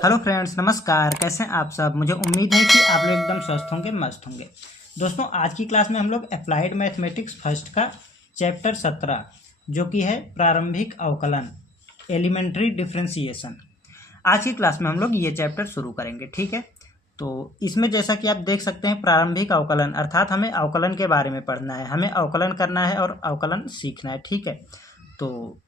Hello friends, नमस्कार। कैसे हैं आप सब? मुझे उम्मीद है कि आप लोग एकदम स्वस्थ होंगे, मस्त होंगे। दोस्तों, आज की क्लास में हम लोग अप्लाइड मैथमेटिक्स फर्स्ट का चैप्टर 17 जो कि है प्रारंभिक अवकलन, एलिमेंट्री डिफरेंशिएशन, आज की क्लास में हम लोग ये चैप्टर शुरू करेंगे। ठीक है, तो इसमें जैसा कि आप देख सकते हैं, प्रारंभिक अवकलन अर्थात हमें अवकलन के बारे में पढ़ना है, हमें अवकलन करना है और अवकलन सीखना है। ठीक है, तो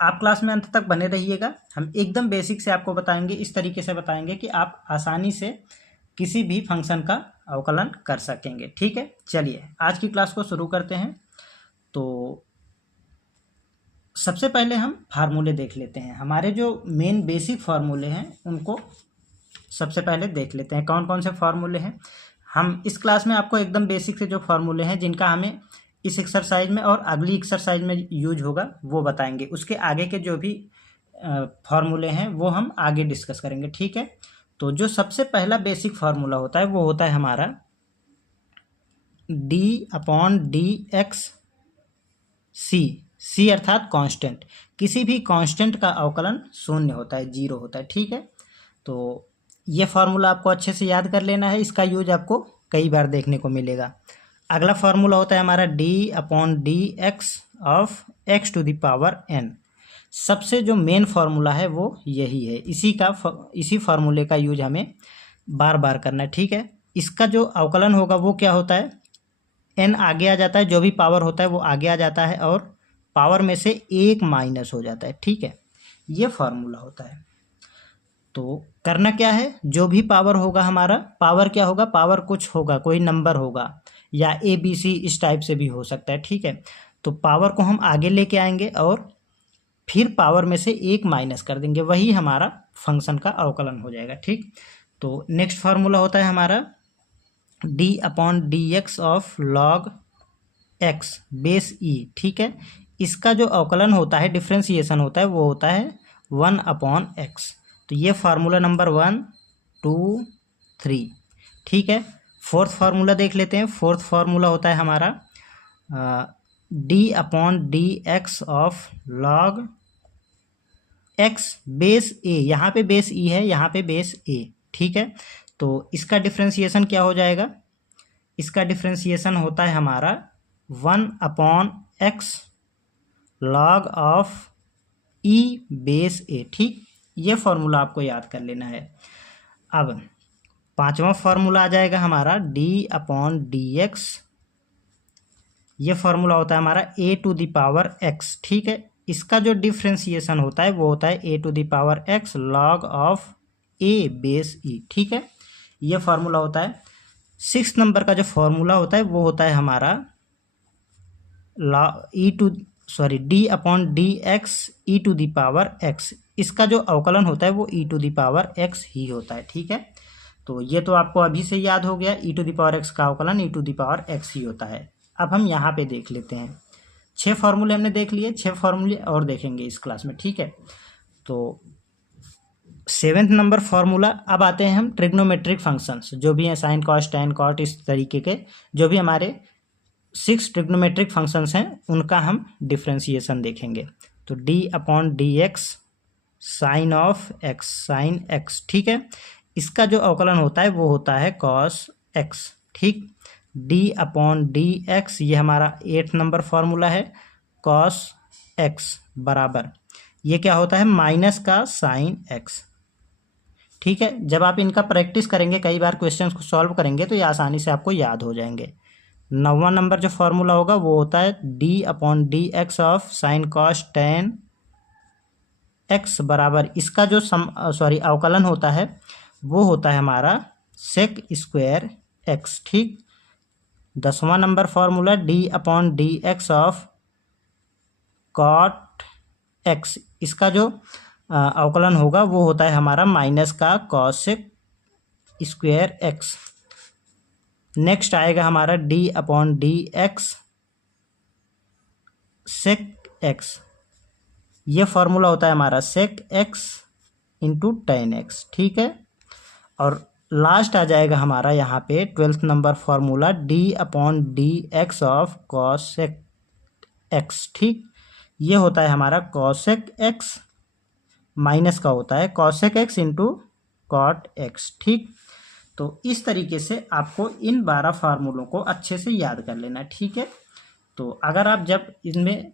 आप क्लास में अंत तक बने रहिएगा। हम एकदम बेसिक से आपको बताएंगे, इस तरीके से बताएंगे कि आप आसानी से किसी भी फंक्शन का अवकलन कर सकेंगे। ठीक है, चलिए आज की क्लास को शुरू करते हैं। तो सबसे पहले हम फार्मूले देख लेते हैं। हमारे जो मेन बेसिक फार्मूले हैं उनको सबसे पहले देख लेते हैं। कौन कौन से फार्मूले हैं? हम इस क्लास में आपको एकदम बेसिक से जो फार्मूले हैं जिनका हमें इस एक्सरसाइज में और अगली एक्सरसाइज में यूज होगा वो बताएंगे। उसके आगे के जो भी फार्मूले हैं वो हम आगे डिस्कस करेंगे। ठीक है, तो जो सबसे पहला बेसिक फार्मूला होता है वो होता है हमारा d/dx c अर्थात कांस्टेंट। किसी भी कांस्टेंट का अवकलन शून्य होता है, जीरो होता है। ठीक है, तो ये फार्मूला आपको अच्छे से याद कर लेना है, इसका यूज आपको कई बार देखने को मिलेगा। अगला फार्मूला होता है हमारा d/dx of x to the power n। सबसे जो मेन फार्मूला है वो यही है, इसी फार्मूले का यूज हमें बार बार करना है। ठीक है, इसका जो अवकलन होगा वो क्या होता है, n आगे आ जाता है, जो भी पावर होता है वो आगे आ जाता है और पावर में से एक माइनस हो जाता है। ठीक है, ये फार्मूला होता है। तो करना क्या है, जो भी पावर होगा हमारा, पावर क्या होगा, पावर कुछ होगा, कोई नंबर होगा या ABC इस टाइप से भी हो सकता है। ठीक है, तो पावर को हम आगे लेके आएंगे और फिर पावर में से एक माइनस कर देंगे, वही हमारा फंक्शन का अवकलन हो जाएगा। ठीक, तो नेक्स्ट फार्मूला होता है हमारा d/dx of log x base e। ठीक है, इसका जो अवकलन होता है, डिफ्रेंसिएशन होता है, वो होता है 1/x। तो ये फार्मूला नंबर 1, 2, 3। ठीक है, फोर्थ फार्मूला देख लेते हैं। फोर्थ फार्मूला होता है हमारा d/dx of log x base a। यहाँ पे बेस e है, यहाँ पे बेस a। ठीक है, तो इसका डिफ्रेंसिएशन क्या हो जाएगा, इसका डिफ्रेंसिएशन होता है हमारा 1/x log of e base a। ठीक, ये फॉर्मूला आपको याद कर लेना है। अब पांचवा फॉर्मूला आ जाएगा हमारा d/dx। ये फॉर्मूला होता है हमारा a to the power x। ठीक है, इसका जो डिफ्रेंसिएशन होता है वो होता है a to the power x log of a base e। ठीक है, ये फॉर्मूला होता है। 6 नंबर का जो फॉर्मूला होता है वो होता है हमारा d/dx e to the power x। इसका जो अवकलन होता है वो e to the power x ही होता है। ठीक है, तो ये तो आपको अभी से याद हो गया, e to the power x का अवकलन e to the power x ही होता है। अब हम यहाँ पे देख लेते हैं, 6 फार्मूले हमने देख लिए, 6 फार्मूले और देखेंगे इस क्लास में। ठीक है, तो 7th नंबर फार्मूला। अब आते हैं हम ट्रिग्नोमेट्रिक फंक्शंस, जो भी हैं साइन कॉस टैन कॉट, इस तरीके के जो भी हमारे 6 ट्रिग्नोमेट्रिक फंक्शंस हैं उनका हम डिफ्रेंसिएशन देखेंगे। तो d/dx sine of x, sine x। ठीक है, इसका जो अवकलन होता है वो होता है cos x। ठीक, d/dx ये हमारा 8th नंबर फार्मूला है, cos x बराबर, ये क्या होता है, माइनस का साइन x। ठीक है, जब आप इनका प्रैक्टिस करेंगे, कई बार क्वेश्चंस को सॉल्व करेंगे तो ये आसानी से आपको याद हो जाएंगे। 9वां नंबर जो फार्मूला होगा वो होता है d/dx of sine cos tan x बराबर, इसका जो अवकलन होता है वो होता है हमारा sec स्क्वायर x। ठीक, 10वां number formula d/dx of cot x, इसका जो अवकलन होगा वो होता है हमारा माइनस का cosec स्क्वायर x। नेक्स्ट आएगा हमारा d/dx sec x। ये फॉर्मूला होता है हमारा sec x into tan x। ठीक है, और लास्ट आ जाएगा हमारा यहाँ पे 12th number formula d/dx of cosec x। ठीक, ये होता है हमारा cosec x, माइनस का होता है cosec x into cot x. ठीक, तो इस तरीके से आपको इन 12 फार्मूलों को अच्छे से याद कर लेना है। ठीक है, तो अगर आप जब इनमें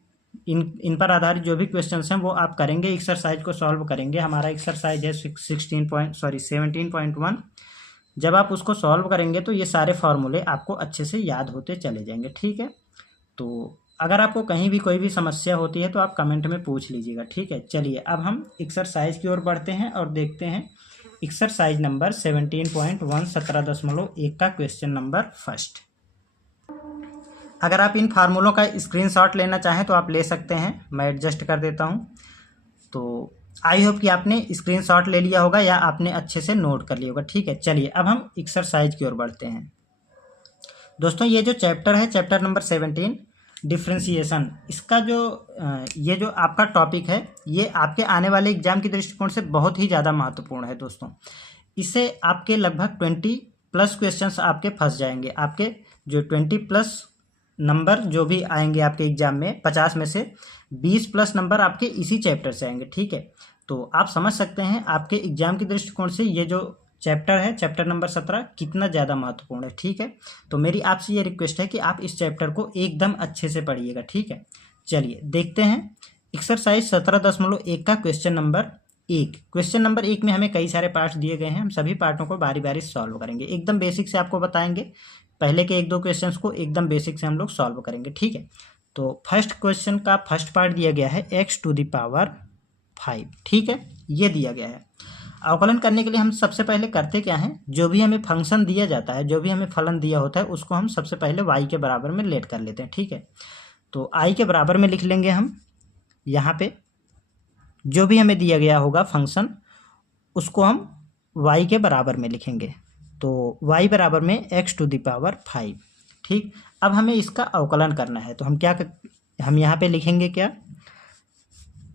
इन पर आधारित जो भी क्वेश्चंस हैं वो आप करेंगे, एक्सरसाइज को सॉल्व करेंगे, हमारा एक्सरसाइज है 17.1, जब आप उसको सॉल्व करेंगे तो ये सारे फार्मूले आपको अच्छे से याद होते चले जाएंगे। ठीक है, तो अगर आपको कहीं भी कोई भी समस्या होती है तो आप कमेंट में पूछ लीजिएगा। ठीक है, चलिए अब हम एक्सरसाइज की ओर बढ़ते हैं और देखते हैं एक्सरसाइज नंबर 17.1 17.1 का क्वेश्चन नंबर फर्स्ट। अगर आप इन फार्मूलों का स्क्रीनशॉट लेना चाहें तो आप ले सकते हैं, मैं एडजस्ट कर देता हूं। तो आई होप कि आपने स्क्रीनशॉट ले लिया होगा या आपने अच्छे से नोट कर लिया होगा। ठीक है, चलिए अब हम एक्सरसाइज की ओर बढ़ते हैं। दोस्तों ये जो चैप्टर है, चैप्टर नंबर 17 डिफ्रेंशिएशन, इसका जो ये जो आपका टॉपिक है ये आपके आने वाले एग्जाम के दृष्टिकोण से बहुत ही ज़्यादा महत्वपूर्ण है दोस्तों। इससे आपके लगभग 20+ क्वेश्चंस आपके फंस जाएंगे। आपके जो 20+ नंबर जो भी आएंगे आपके एग्जाम में, 50 में से 20+ नंबर आपके इसी चैप्टर से आएंगे। ठीक है, तो आप समझ सकते हैं आपके एग्जाम के दृष्टिकोण से ये जो चैप्टर है, चैप्टर नंबर 17, कितना ज़्यादा महत्वपूर्ण है। ठीक है, तो मेरी आपसे ये रिक्वेस्ट है कि आप इस चैप्टर को एकदम अच्छे से पढ़िएगा। ठीक है, चलिए देखते हैं एक्सरसाइज 17.1 का क्वेश्चन नंबर 1। क्वेश्चन नंबर 1 में हमें कई सारे पार्ट्स दिए गए हैं, हम सभी पार्टों को बारी बारी सॉल्व करेंगे। एकदम बेसिक से आपको बताएंगे, पहले के 1-2 क्वेश्चंस को एकदम बेसिक से हम लोग सॉल्व करेंगे। ठीक है, तो फर्स्ट क्वेश्चन का फर्स्ट पार्ट दिया गया है x⁵। ठीक है, ये दिया गया है। अवकलन करने के लिए हम सबसे पहले करते क्या हैं, जो भी हमें फंक्शन दिया जाता है, जो भी हमें फलन दिया होता है, उसको हम सबसे पहले y के बराबर में लेट कर लेते हैं। ठीक है, तो i के बराबर में लिख लेंगे हम। यहाँ पे जो भी हमें दिया गया होगा फंक्शन, उसको हम y के बराबर में लिखेंगे। तो y बराबर में x⁵। ठीक, अब हमें इसका अवकलन करना है, तो हम हम यहाँ पे लिखेंगे क्या,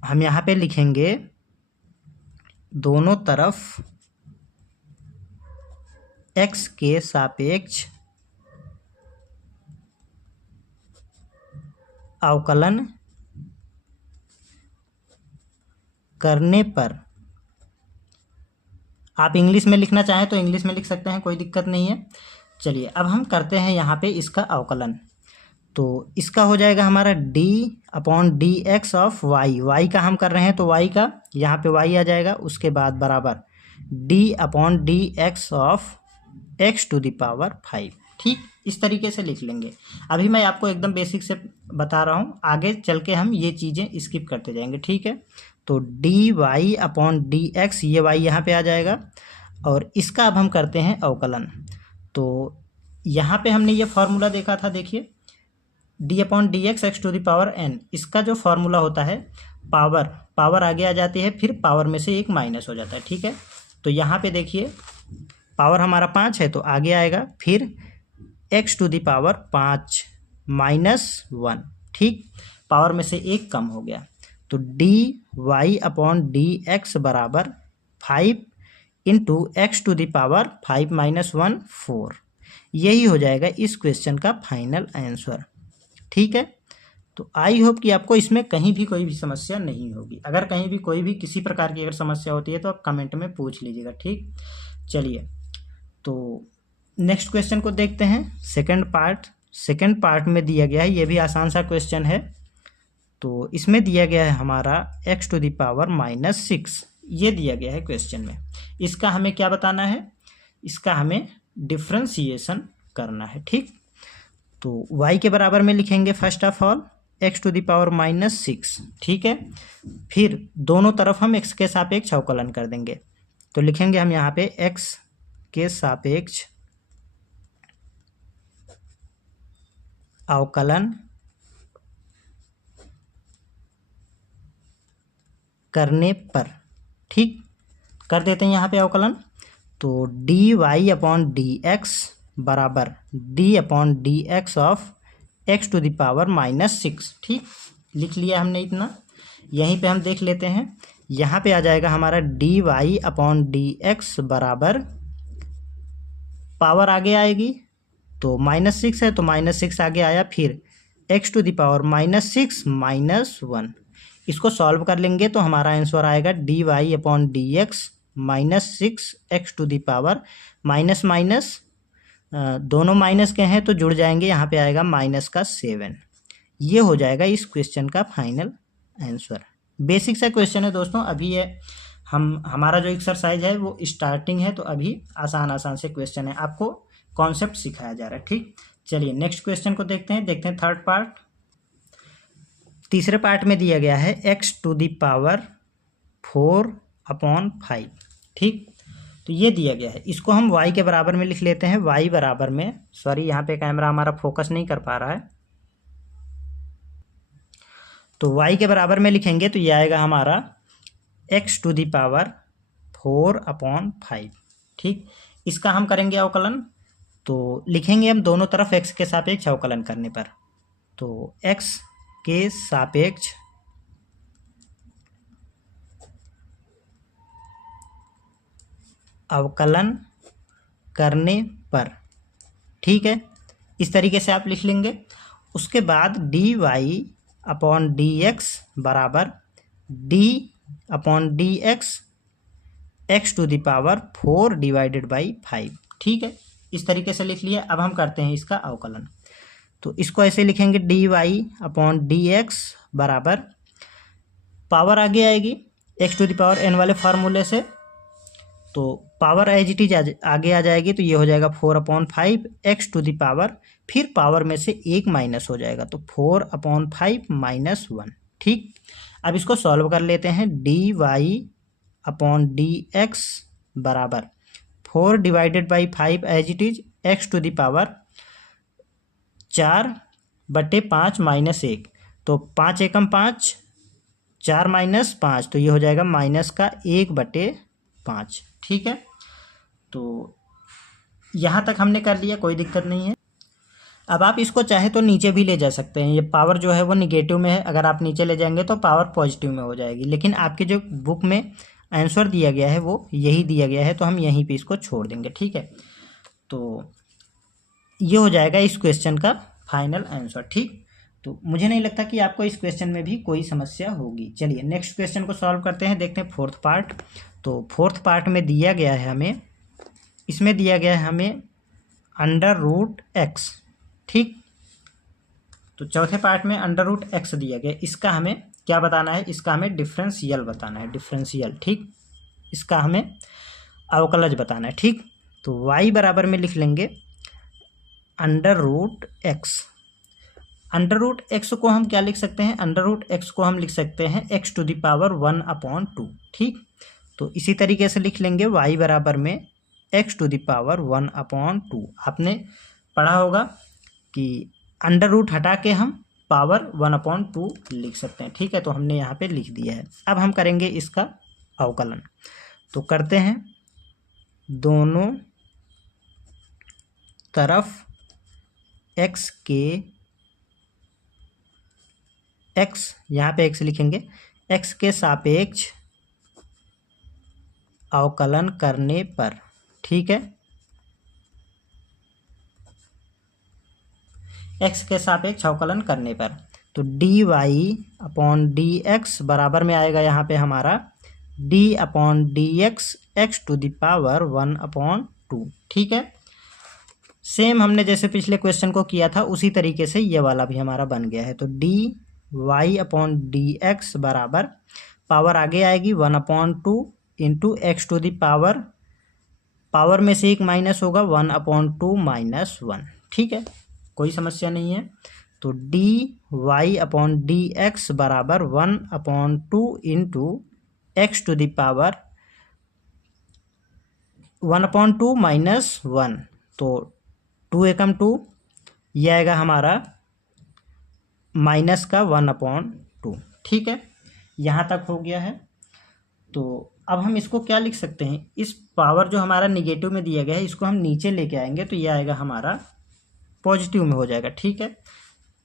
हम यहाँ पे लिखेंगे दोनों तरफ x के सापेक्ष अवकलन करने पर, आप इंग्लिश में लिखना चाहें तो इंग्लिश में लिख सकते हैं, कोई दिक्कत नहीं है। चलिए अब हम करते हैं यहाँ पे इसका अवकलन। तो इसका हो जाएगा हमारा d/dx ऑफ y का हम कर रहे हैं तो y का यहाँ पे y आ जाएगा, उसके बाद बराबर d/dx ऑफ x⁵। ठीक, इस तरीके से लिख लेंगे। अभी मैं आपको एकदम बेसिक से बता रहा हूँ, आगे चल के हम ये चीज़ें स्किप करते जाएंगे। ठीक है, तो dy/dx, ये y यहाँ पे आ जाएगा और इसका अब हम करते हैं अवकलन। तो यहाँ पे हमने ये फार्मूला देखा था, देखिए d/dx x⁴n, इसका जो फार्मूला होता है, पावर आगे आ जाती है, फिर पावर में से एक माइनस हो जाता है। ठीक है, तो यहाँ पे देखिए पावर हमारा 5 है तो आगे आएगा, फिर x⁵ -1। ठीक, पावर में से एक कम हो गया, तो dy/dx बराबर 5 × x⁵ 5 - 1 4। यही हो जाएगा इस क्वेश्चन का फाइनल आंसर। ठीक है, तो आई होप कि आपको इसमें कहीं भी कोई भी समस्या नहीं होगी। अगर कहीं भी कोई भी किसी प्रकार की अगर समस्या होती है तो आप कमेंट में पूछ लीजिएगा। ठीक, चलिए तो नेक्स्ट क्वेश्चन को देखते हैं। सेकंड पार्ट में दिया गया है, ये भी आसान सा क्वेश्चन है। तो इसमें दिया गया है हमारा x⁻⁻6, ये दिया गया है क्वेश्चन में। इसका हमें क्या बताना है, इसका हमें डिफ्रेंशिएशन करना है। ठीक, तो y के बराबर में लिखेंगे फर्स्ट ऑफ ऑल x⁻⁻6। ठीक है, फिर दोनों तरफ हम x के सापेक्ष अवकलन कर देंगे। तो लिखेंगे हम यहाँ पे x के सापेक्ष अवकलन करने पर। ठीक, कर देते हैं यहाँ पे अवकलन। तो dy/dx बराबर d/dx ऑफ x⁻⁻6। ठीक, लिख लिया हमने इतना। यहीं पे हम देख लेते हैं, यहाँ पे आ जाएगा हमारा dy/dx बराबर, पावर आगे आएगी तो -6 है तो -6 आगे आया, फिर x⁻⁻6 -1। इसको सॉल्व कर लेंगे तो हमारा आंसर आएगा dy/dx -6x⁻, माइनस माइनस दोनों माइनस के हैं तो जुड़ जाएंगे, यहाँ पे आएगा -7। ये हो जाएगा इस क्वेश्चन का फाइनल आंसर। बेसिक सा क्वेश्चन है दोस्तों। अभी ये हमारा जो एक्सरसाइज है वो स्टार्टिंग है, तो अभी आसान आसान से क्वेश्चन है, आपको कॉन्सेप्ट सिखाया जा रहा है। ठीक, चलिए नेक्स्ट क्वेश्चन को देखते हैं थर्ड पार्ट। तीसरे पार्ट में दिया गया है x⁴/5। ठीक, तो ये दिया गया है, इसको हम y के बराबर में लिख लेते हैं। y बराबर में, सॉरी यहाँ पे कैमरा हमारा फोकस नहीं कर पा रहा है, तो y के बराबर में लिखेंगे तो ये आएगा हमारा x⁴/5। ठीक, इसका हम करेंगे अवकलन, तो लिखेंगे हम दोनों तरफ x के सापेक्ष अवकलन करने पर, तो x के सापेक्ष अवकलन करने पर। ठीक है, इस तरीके से आप लिख लेंगे। उसके बाद dy/dx बराबर d/dx x⁴/5। ठीक है, इस तरीके से लिख लिया। अब हम करते हैं इसका अवकलन, तो इसको ऐसे लिखेंगे dy/dx बराबर, पावर आगे आएगी x⁴n वाले फार्मूले से, तो पावर एज इट इज आगे आ जाएगी, तो ये हो जाएगा 4/5 x⁴, फिर पावर में से 1 माइनस हो जाएगा, तो 4/5 - 1। ठीक, अब इसको सॉल्व कर लेते हैं। dy/dx बराबर 4/5 एज इट इज x⁴ 4/5 - 1, तो 5 एकम 5, 4 - 5, तो ये हो जाएगा -1/5। ठीक है, तो यहाँ तक हमने कर लिया, कोई दिक्कत नहीं है। अब आप इसको चाहे तो नीचे भी ले जा सकते हैं, ये पावर जो है वो निगेटिव में है, अगर आप नीचे ले जाएंगे तो पावर पॉजिटिव में हो जाएगी, लेकिन आपकी जो बुक में आंसर दिया गया है वो यही दिया गया है, तो हम यहीं पे इसको छोड़ देंगे। ठीक है, तो ये हो जाएगा इस क्वेश्चन का फाइनल आंसर। ठीक, तो मुझे नहीं लगता कि आपको इस क्वेश्चन में भी कोई समस्या होगी। चलिए नेक्स्ट क्वेश्चन को सॉल्व करते हैं, देखते हैं फोर्थ पार्ट। तो फोर्थ पार्ट में दिया गया है हमें, इसमें दिया गया है हमें √x। ठीक, तो चौथे पार्ट में √x दिया गया, इसका हमें क्या बताना है, इसका हमें डिफरेंशियल बताना है, डिफरेंशियल। ठीक, इसका हमें अवकलज बताना है। ठीक, तो y बराबर में लिख लेंगे √x। √x को हम क्या लिख सकते हैं, √x को हम लिख सकते हैं x⁴1/2। ठीक, तो इसी तरीके से लिख लेंगे y बराबर में x⁴1/2। आपने पढ़ा होगा कि √ हटा के हम पावर 1/2 लिख सकते हैं। ठीक है, तो हमने यहाँ पे लिख दिया है। अब हम करेंगे इसका अवकलन, तो करते हैं दोनों तरफ x यहाँ पे x लिखेंगे, x के सापेक्ष अवकलन करने पर। ठीक है, x के सापेक्ष अवकलन करने पर, तो dy/dx बराबर में आएगा यहाँ पे हमारा d/dx x⁴1/2। ठीक है, सेम हमने जैसे पिछले क्वेश्चन को किया था उसी तरीके से ये वाला भी हमारा बन गया है। तो dy/dx बराबर, पावर आगे आएगी 1/2 इंटू x⁴, पावर में से 1 माइनस होगा 1/2 - 1। ठीक है, कोई समस्या नहीं है। तो dy/dx बराबर 1/2 इंटू x⁴, 1/2 - 1, तो 2 एकम 2, यह आएगा हमारा माइनस का 1/2। ठीक है, यहाँ तक हो गया है। तो अब हम इसको क्या लिख सकते हैं, इस पावर जो हमारा निगेटिव में दिया गया है इसको हम नीचे लेके आएंगे तो ये आएगा हमारा पॉजिटिव में हो जाएगा। ठीक है,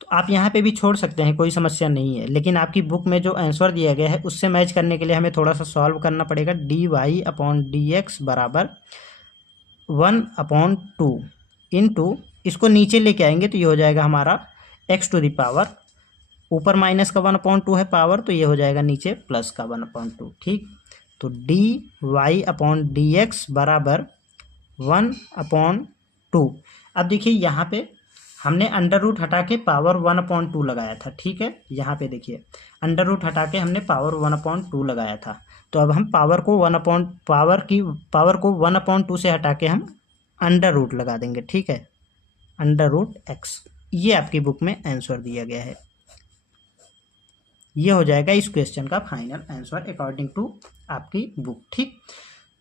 तो आप यहाँ पे भी छोड़ सकते हैं, कोई समस्या नहीं है, लेकिन आपकी बुक में जो आंसर दिया गया है उससे मैच करने के लिए हमें थोड़ा सा सॉल्व करना पड़ेगा। dy/dx बराबर 1/2 इंटू, इसको नीचे लेके आएंगे तो ये हो जाएगा हमारा x⁴, ऊपर माइनस का 1/2 है पावर, तो ये हो जाएगा नीचे प्लस का 1/2। ठीक, तो dy/dx बराबर 1/2। अब देखिए यहाँ पे हमने अंडर रूट हटा के पावर 1/2 लगाया था, ठीक है। यहाँ पे देखिए अंडर रूट हटा के हमने पावर 1/2 लगाया था। तो अब हम पावर को 1/2 से हटा के हम अंडर रूट लगा देंगे, ठीक है, अंडर रूट x। ये आपकी बुक में आंसर दिया गया है। ये हो जाएगा इस क्वेश्चन का फाइनल आंसर अकॉर्डिंग टू आपकी बुक, ठीक।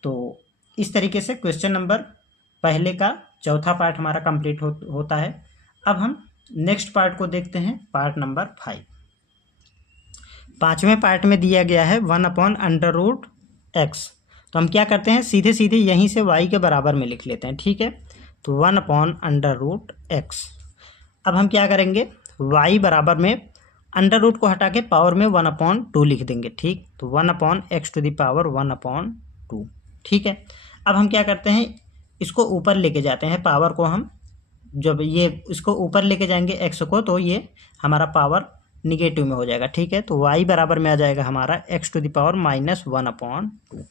तो इस तरीके से क्वेश्चन नंबर पहले का चौथा पार्ट हमारा कंप्लीट होता है। अब हम नेक्स्ट पार्ट को देखते हैं, पार्ट नंबर 5। पांचवें पार्ट में दिया गया है 1/√x। तो हम क्या करते हैं, सीधे सीधे यहीं से y के बराबर में लिख लेते हैं, ठीक है। तो 1/√x। अब हम क्या करेंगे, y बराबर में अंडर रूट को हटा के पावर में 1/2 लिख देंगे, ठीक। तो 1/(x⁻1/2), ठीक है। अब हम क्या करते हैं, इसको ऊपर लेके जाते हैं, पावर को हम जब ये इसको ऊपर लेके जाएंगे x को, तो ये हमारा पावर निगेटिव में हो जाएगा, ठीक है। तो y बराबर में आ जाएगा हमारा x⁻−1/2।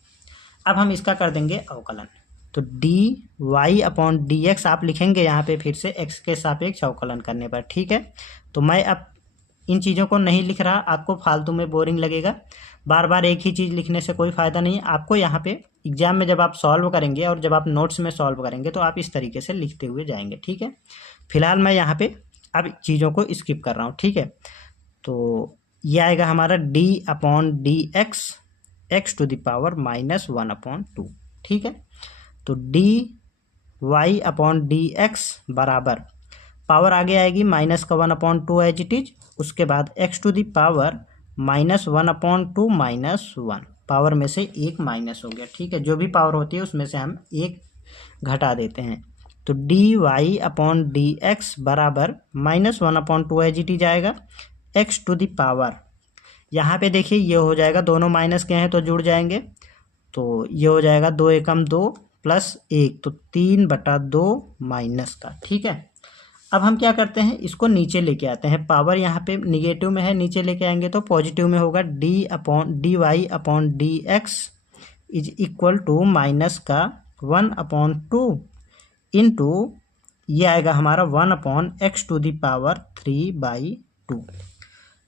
अब हम इसका कर देंगे अवकलन। तो dy/dx आप लिखेंगे यहाँ पे फिर से x के सापेक्ष अवकलन करने पर, ठीक है। तो मैं अब इन चीज़ों को नहीं लिख रहा, आपको फालतू में बोरिंग लगेगा, बार बार एक ही चीज़ लिखने से कोई फ़ायदा नहीं है। आपको यहाँ पे एग्जाम में जब आप सॉल्व करेंगे और जब आप नोट्स में सॉल्व करेंगे तो आप इस तरीके से लिखते हुए जाएंगे, ठीक है। फिलहाल मैं यहाँ पे अब चीज़ों को स्किप कर रहा हूँ, ठीक है। तो ये आएगा हमारा d/dx x⁻−1/2, ठीक है। तो dy/dx बराबर पावर आगे आएगी -1/2 एज इट इज, उसके बाद x⁻−1/2 -1, पावर में से एक माइनस हो गया, ठीक है। जो भी पावर होती है उसमें से हम एक घटा देते हैं। तो dy/dx बराबर -1/2 एज इट इज आएगा, x⁻, यहाँ पे देखिए ये हो जाएगा, दोनों माइनस के हैं तो जुड़ जाएंगे, तो ये हो जाएगा 2 एकम 2 प्लस 1, तो 3/2 माइनस का, ठीक है। अब हम क्या करते हैं, इसको नीचे लेके आते हैं, पावर यहाँ पे निगेटिव में है, नीचे लेके आएंगे तो पॉजिटिव में होगा। dy/dx is equal to minus का 1/2 इंटू ये आएगा हमारा 1/x⁻3/2।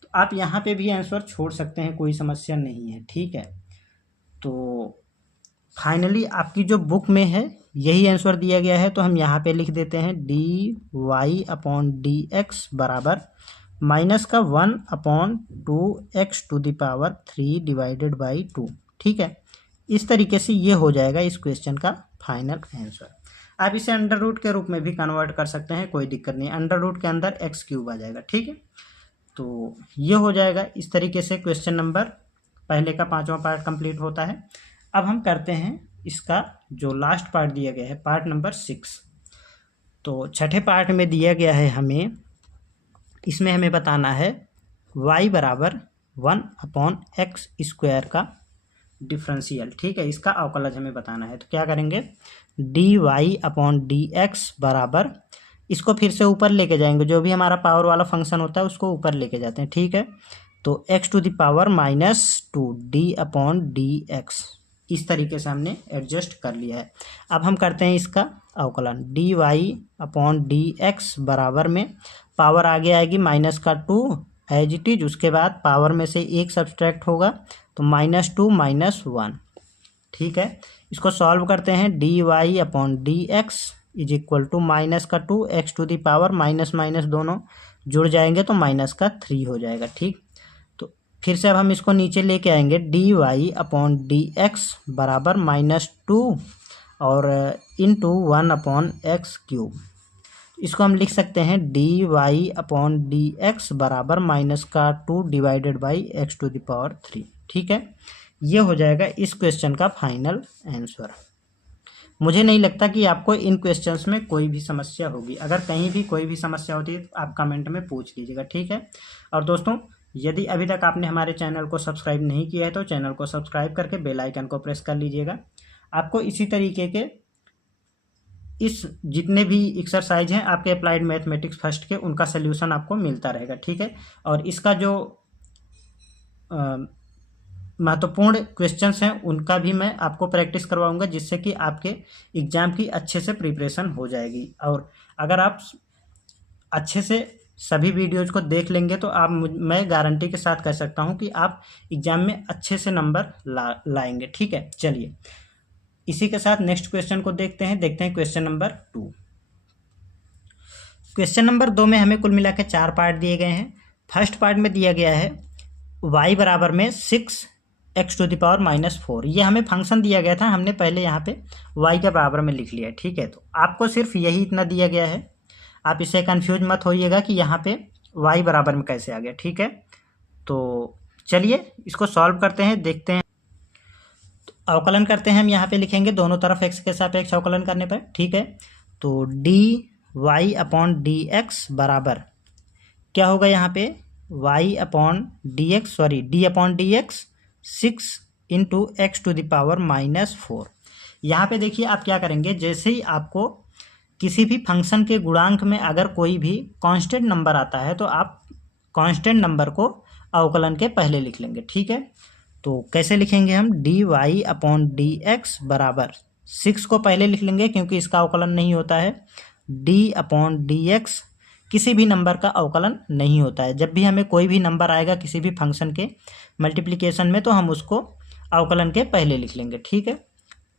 तो आप यहाँ पे भी आंसर छोड़ सकते हैं, कोई समस्या नहीं है, ठीक है। तो फाइनली आपकी जो बुक में है यही आंसर दिया गया है, तो हम यहाँ पे लिख देते हैं dy/dx बराबर माइनस का 1/2x⁻3/2, ठीक है। इस तरीके से ये हो जाएगा इस क्वेश्चन का फाइनल आंसर। आप इसे अंडर रूट के रूप में भी कन्वर्ट कर सकते हैं, कोई दिक्कत नहीं, अंडर रूट के अंदर x³ आ जाएगा, ठीक है। तो ये हो जाएगा, इस तरीके से क्वेश्चन नंबर पहले का पांचवा पार्ट कंप्लीट होता है। अब हम करते हैं इसका जो लास्ट पार्ट दिया गया है, पार्ट नंबर 6। तो छठे पार्ट में दिया गया है हमें, इसमें हमें बताना है y बराबर 1/x² का डिफरेंशियल, ठीक है, इसका अवकलज हमें बताना है। तो क्या करेंगे, dy/dx बराबर, इसको फिर से ऊपर लेके जाएंगे, जो भी हमारा पावर वाला फंक्शन होता है उसको ऊपर लेके जाते हैं, ठीक है। तो x⁻−2 d/dx, इस तरीके से हमने एडजस्ट कर लिया है। अब हम करते हैं इसका अवकलन, dy/dx बराबर में पावर आगे आएगी -2 एज इट इज, उसके बाद पावर में से एक सब्सट्रैक्ट होगा तो -2 -1, ठीक है। इसको सॉल्व करते हैं, dy/dx is equal to -2 x⁻, minus दोनों जुड़ जाएंगे तो -3 हो जाएगा, ठीक। तो फिर से अब हम इसको नीचे लेके आएंगे, dy/dx बराबर -2 और इंटू 1/x³। इसको हम लिख सकते हैं dy/dx बराबर -2 डिवाइडेड बाई x⁻3, ठीक है। ये हो जाएगा इस क्वेश्चन का फाइनल आंसर। मुझे नहीं लगता कि आपको इन क्वेश्चंस में कोई भी समस्या होगी, अगर कहीं भी कोई भी समस्या होती है तो आप कमेंट में पूछ लीजिएगा, ठीक है। और दोस्तों, यदि अभी तक आपने हमारे चैनल को सब्सक्राइब नहीं किया है तो चैनल को सब्सक्राइब करके बेल आइकन को प्रेस कर लीजिएगा। आपको इसी तरीके के इस जितने भी एक्सरसाइज हैं आपके अप्लाइड मैथमेटिक्स फर्स्ट के, उनका सोल्यूशन आपको मिलता रहेगा, ठीक है। और इसका जो महत्वपूर्ण क्वेश्चंस हैं उनका भी मैं आपको प्रैक्टिस करवाऊंगा, जिससे कि आपके एग्ज़ाम की अच्छे से प्रिपरेशन हो जाएगी। और अगर आप अच्छे से सभी वीडियोज़ को देख लेंगे तो मैं गारंटी के साथ कह सकता हूं कि आप एग्ज़ाम में अच्छे से नंबर लाएंगे। ठीक है, चलिए इसी के साथ नेक्स्ट क्वेश्चन को देखते हैं क्वेश्चन नंबर 2। क्वेश्चन नंबर 2 में हमें कुल मिला के 4 पार्ट दिए गए हैं। फर्स्ट पार्ट में दिया गया है y बराबर में 6x⁻⁻4। ये हमें फंक्शन दिया गया था, हमने पहले यहाँ पे y के बराबर में लिख लिया है। ठीक है, तो आपको सिर्फ यही इतना दिया गया है, आप इससे कंफ्यूज मत होइएगा कि यहाँ पे y बराबर में कैसे आ गया। ठीक है, तो चलिए इसको सॉल्व करते हैं, देखते हैं। तो अवकलन करते हैं, हम यहाँ पे लिखेंगे दोनों तरफ x के सापेक्ष अवकलन करने पर। ठीक है, तो dy/dx बराबर क्या होगा यहाँ पे y/dx d/dx 6 × x⁻⁻4। यहाँ पे देखिए आप क्या करेंगे, जैसे ही आपको किसी भी फंक्शन के गुणांक में अगर कोई भी कांस्टेंट नंबर आता है तो आप कांस्टेंट नंबर को अवकलन के पहले लिख लेंगे। ठीक है, तो कैसे लिखेंगे हम, dy/dx बराबर 6 को पहले लिख लेंगे क्योंकि इसका अवकलन नहीं होता है। d/dx किसी भी नंबर का अवकलन नहीं होता है। जब भी हमें कोई भी नंबर आएगा किसी भी फंक्शन के मल्टीप्लिकेशन में तो हम उसको अवकलन के पहले लिख लेंगे। ठीक है,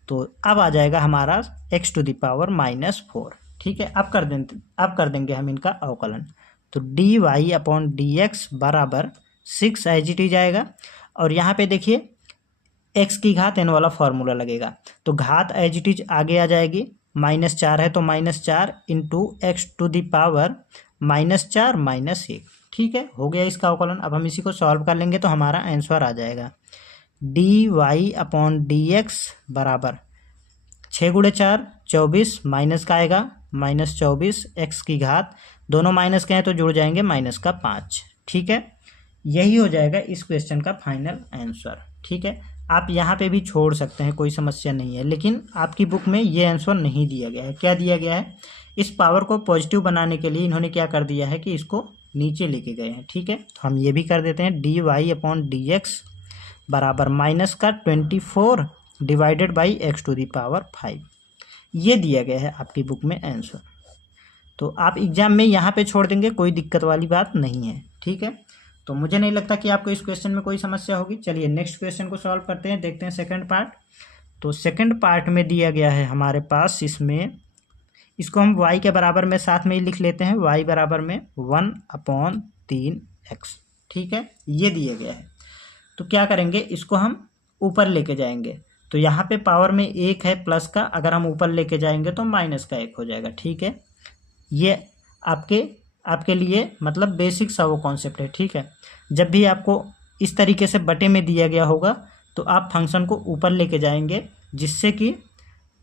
तो अब आ जाएगा हमारा x⁻⁻4। ठीक है, अब कर देंगे हम इनका अवकलन। तो dy/dx बराबर 6 एज इट इज आएगा। और यहाँ पे देखिए x की घात n वाला फॉर्मूला लगेगा, तो घात एज इट इज आगे आ जाएगी, -4 है तो -4 × x⁻⁻4 -1। ठीक है, हो गया इसका अवकलन। अब हम इसी को सॉल्व कर लेंगे तो हमारा आंसर आ जाएगा dy/dx बराबर 6 × 4 24 माइनस का आएगा -24 x की घात, दोनों माइनस के हैं तो जुड़ जाएंगे -5। ठीक है, यही हो जाएगा इस क्वेश्चन का फाइनल आंसर। ठीक है, आप यहाँ पे भी छोड़ सकते हैं, कोई समस्या नहीं है, लेकिन आपकी बुक में ये आंसर नहीं दिया गया है। क्या दिया गया है, इस पावर को पॉजिटिव बनाने के लिए इन्होंने क्या कर दिया है कि इसको नीचे लेके गए हैं। ठीक है, तो हम ये भी कर देते हैं dy/dx बराबर -24 डिवाइडेड बाई x⁵ ये दिया गया है आपकी बुक में आंसर। तो आप एग्जाम में यहाँ पे छोड़ देंगे, कोई दिक्कत वाली बात नहीं है। ठीक है, तो मुझे नहीं लगता कि आपको इस क्वेश्चन में कोई समस्या होगी। चलिए नेक्स्ट क्वेश्चन को सॉल्व करते हैं, देखते हैं सेकंड पार्ट। तो सेकंड पार्ट में दिया गया है हमारे पास, इसमें इसको हम y के बराबर में साथ में ही लिख लेते हैं, y बराबर में 1/3x। ठीक है, ये दिया गया है। तो क्या करेंगे, इसको हम ऊपर लेके जाएंगे, तो यहाँ पे पावर में 1 है प्लस का, अगर हम ऊपर लेके जाएंगे तो माइनस का 1 हो जाएगा। ठीक है, ये आपके लिए मतलब बेसिक सा वो कॉन्सेप्ट है। ठीक है, जब भी आपको इस तरीके से बटे में दिया गया होगा तो आप फंक्शन को ऊपर लेके जाएंगे, जिससे कि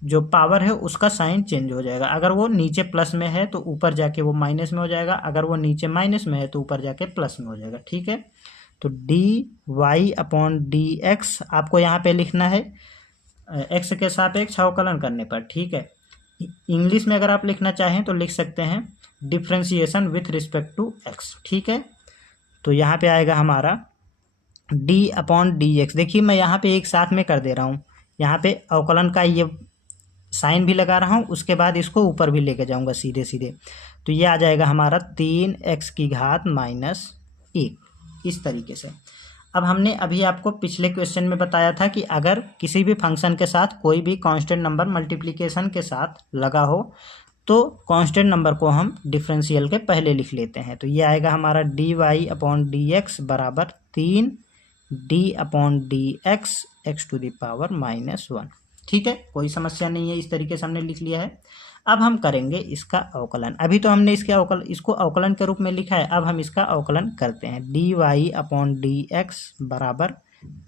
जो पावर है उसका साइन चेंज हो जाएगा। अगर वो नीचे प्लस में है तो ऊपर जाके वो माइनस में हो जाएगा, अगर वो नीचे माइनस में है तो ऊपर जाके प्लस में हो जाएगा। ठीक है, तो dy/dx आपको यहाँ पे लिखना है x के सापेक्ष अवकलन करने पर। ठीक है, इंग्लिश में अगर आप लिखना चाहें तो लिख सकते हैं differentiation with respect to x। ठीक है, तो यहाँ पे आएगा हमारा d/dx। देखिए मैं यहाँ पे एक साथ में कर दे रहा हूँ, यहाँ पे अवकलन का ये साइन भी लगा रहा हूँ, उसके बाद इसको ऊपर भी लेके जाऊँगा सीधे सीधे, तो ये आ जाएगा हमारा 3x की घात -1, इस तरीके से। अब हमने अभी आपको पिछले क्वेश्चन में बताया था कि अगर किसी भी फंक्शन के साथ कोई भी कांस्टेंट नंबर मल्टीप्लिकेशन के साथ लगा हो तो कांस्टेंट नंबर को हम डिफरेंशियल के पहले लिख लेते हैं। तो ये आएगा हमारा dy/dx बराबर 3d/dx x⁻⁻1। ठीक है, कोई समस्या नहीं है, इस तरीके से हमने लिख लिया है। अब हम करेंगे इसका अवकलन। अभी तो हमने इसको अवकलन के रूप में लिखा है, अब हम इसका अवकलन करते हैं। dy/dx बराबर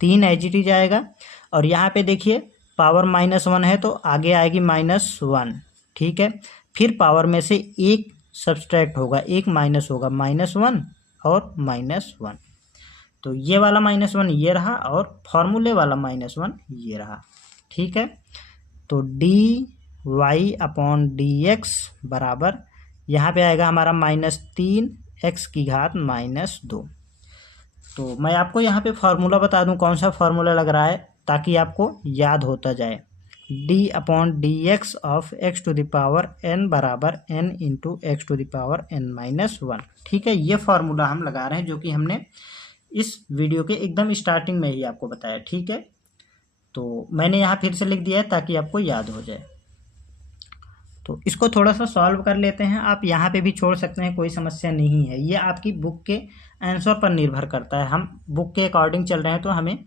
3 एज इट इज आएगा, और यहाँ पे देखिए पावर -1 है तो आगे आएगी -1। ठीक है, फिर पावर में से एक सब्सट्रैक्ट होगा, एक माइनस होगा, -1 और -1। तो ये वाला -1 ये रहा और फॉर्मूले वाला -1 ये रहा। ठीक है, तो dy/dx बराबर यहाँ पे आएगा हमारा -3 x की घात -2। तो मैं आपको यहाँ पे फार्मूला बता दूँ कौन सा फार्मूला लग रहा है ताकि आपको याद होता जाए। d/dx of x to the power n बराबर n into x to the power n-1। ठीक है, ये फार्मूला हम लगा रहे हैं जो कि हमने इस वीडियो के एकदम स्टार्टिंग में ही आपको बताया। ठीक है, तो मैंने यहाँ फिर से लिख दिया है ताकि आपको याद हो जाए। तो इसको थोड़ा सा सॉल्व कर लेते हैं। आप यहाँ पे भी छोड़ सकते हैं, कोई समस्या नहीं है। ये आपकी बुक के आंसर पर निर्भर करता है। हम बुक के अकॉर्डिंग चल रहे हैं तो हमें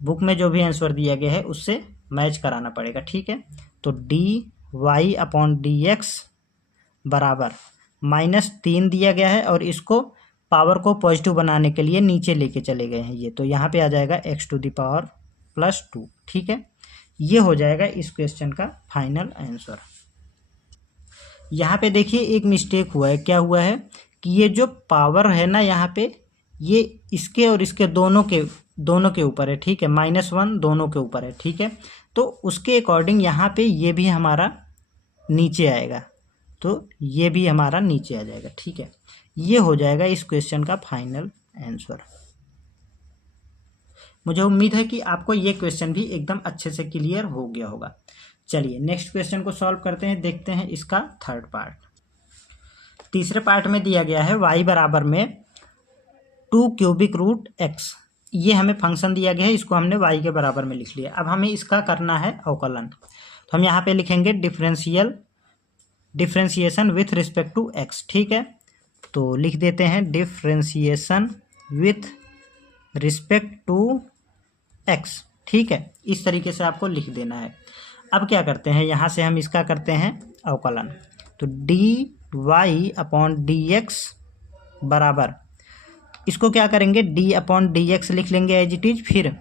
बुक में जो भी आंसर दिया गया है उससे मैच कराना पड़ेगा। ठीक है, तो dy/dx बराबर -3 दिया गया है और इसको पावर को पॉजिटिव बनाने के लिए नीचे लेके चले गए हैं ये, तो यहाँ पे आ जाएगा x टू द पावर +2। ठीक है, ये हो जाएगा इस क्वेश्चन का फाइनल आंसर। यहाँ पे देखिए एक मिस्टेक हुआ है। क्या हुआ है कि ये जो पावर है ना यहाँ पे, ये इसके और इसके दोनों के ऊपर है। ठीक है, -1 दोनों के ऊपर है। ठीक है, तो उसके अकॉर्डिंग यहाँ पे ये भी हमारा नीचे आएगा, तो ये भी हमारा नीचे आ जाएगा। ठीक है, ये हो जाएगा इस क्वेश्चन का फाइनल आंसर। मुझे उम्मीद है कि आपको ये क्वेश्चन भी एकदम अच्छे से क्लियर हो गया होगा। चलिए नेक्स्ट क्वेश्चन को सॉल्व करते हैं, देखते हैं इसका थर्ड पार्ट। तीसरे पार्ट में दिया गया है y बराबर में 2 क्यूबिक रूट x। ये हमें फंक्शन दिया गया है, इसको हमने y के बराबर में लिख लिया। अब हमें इसका करना है अवकलन, तो हम यहाँ पे लिखेंगे differentiation with respect to x। ठीक है, तो लिख देते हैं differentiation with respect to x। ठीक है, इस तरीके से आपको लिख देना है। अब क्या करते हैं, यहाँ से हम इसका करते हैं अवकलन, तो dy/dx बराबर, इसको क्या करेंगे d/dx लिख लेंगे एज इट इज, फिर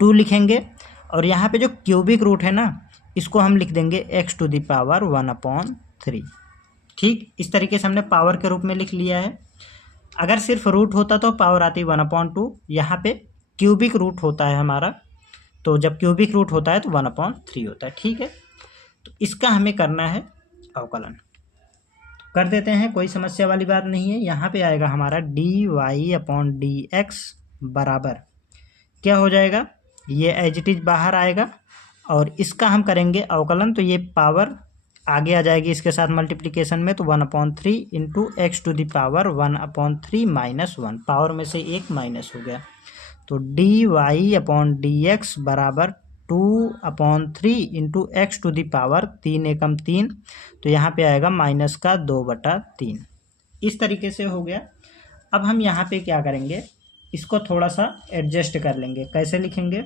2 लिखेंगे और यहाँ पे जो क्यूबिक रूट है ना इसको हम लिख देंगे x टू द पावर 1/3। ठीक, इस तरीके से हमने पावर के रूप में लिख लिया है। अगर सिर्फ रूट होता तो पावर आती 1/2। यहाँ पे क्यूबिक रूट होता है हमारा, तो जब क्यूबिक रूट होता है तो 1/3 होता है। ठीक है, तो इसका हमें करना है अवकलन, कर देते हैं, कोई समस्या वाली बात नहीं है। यहाँ पे आएगा हमारा dy/dx बराबर, क्या हो जाएगा, ये एज इट इज बाहर आएगा और इसका हम करेंगे अवकलन, तो ये पावर आगे आ जाएगी इसके साथ मल्टीप्लिकेशन में, तो 1/3 into x to the power 1/3 -1, power में से एक माइनस हो गया, तो dy/dx बराबर 2/3 into x to the power 3 एकम 3, तो यहाँ पे आएगा -2/3। इस तरीके से हो गया। अब हम यहाँ पे क्या करेंगे, इसको थोड़ा सा एडजस्ट कर लेंगे। कैसे लिखेंगे,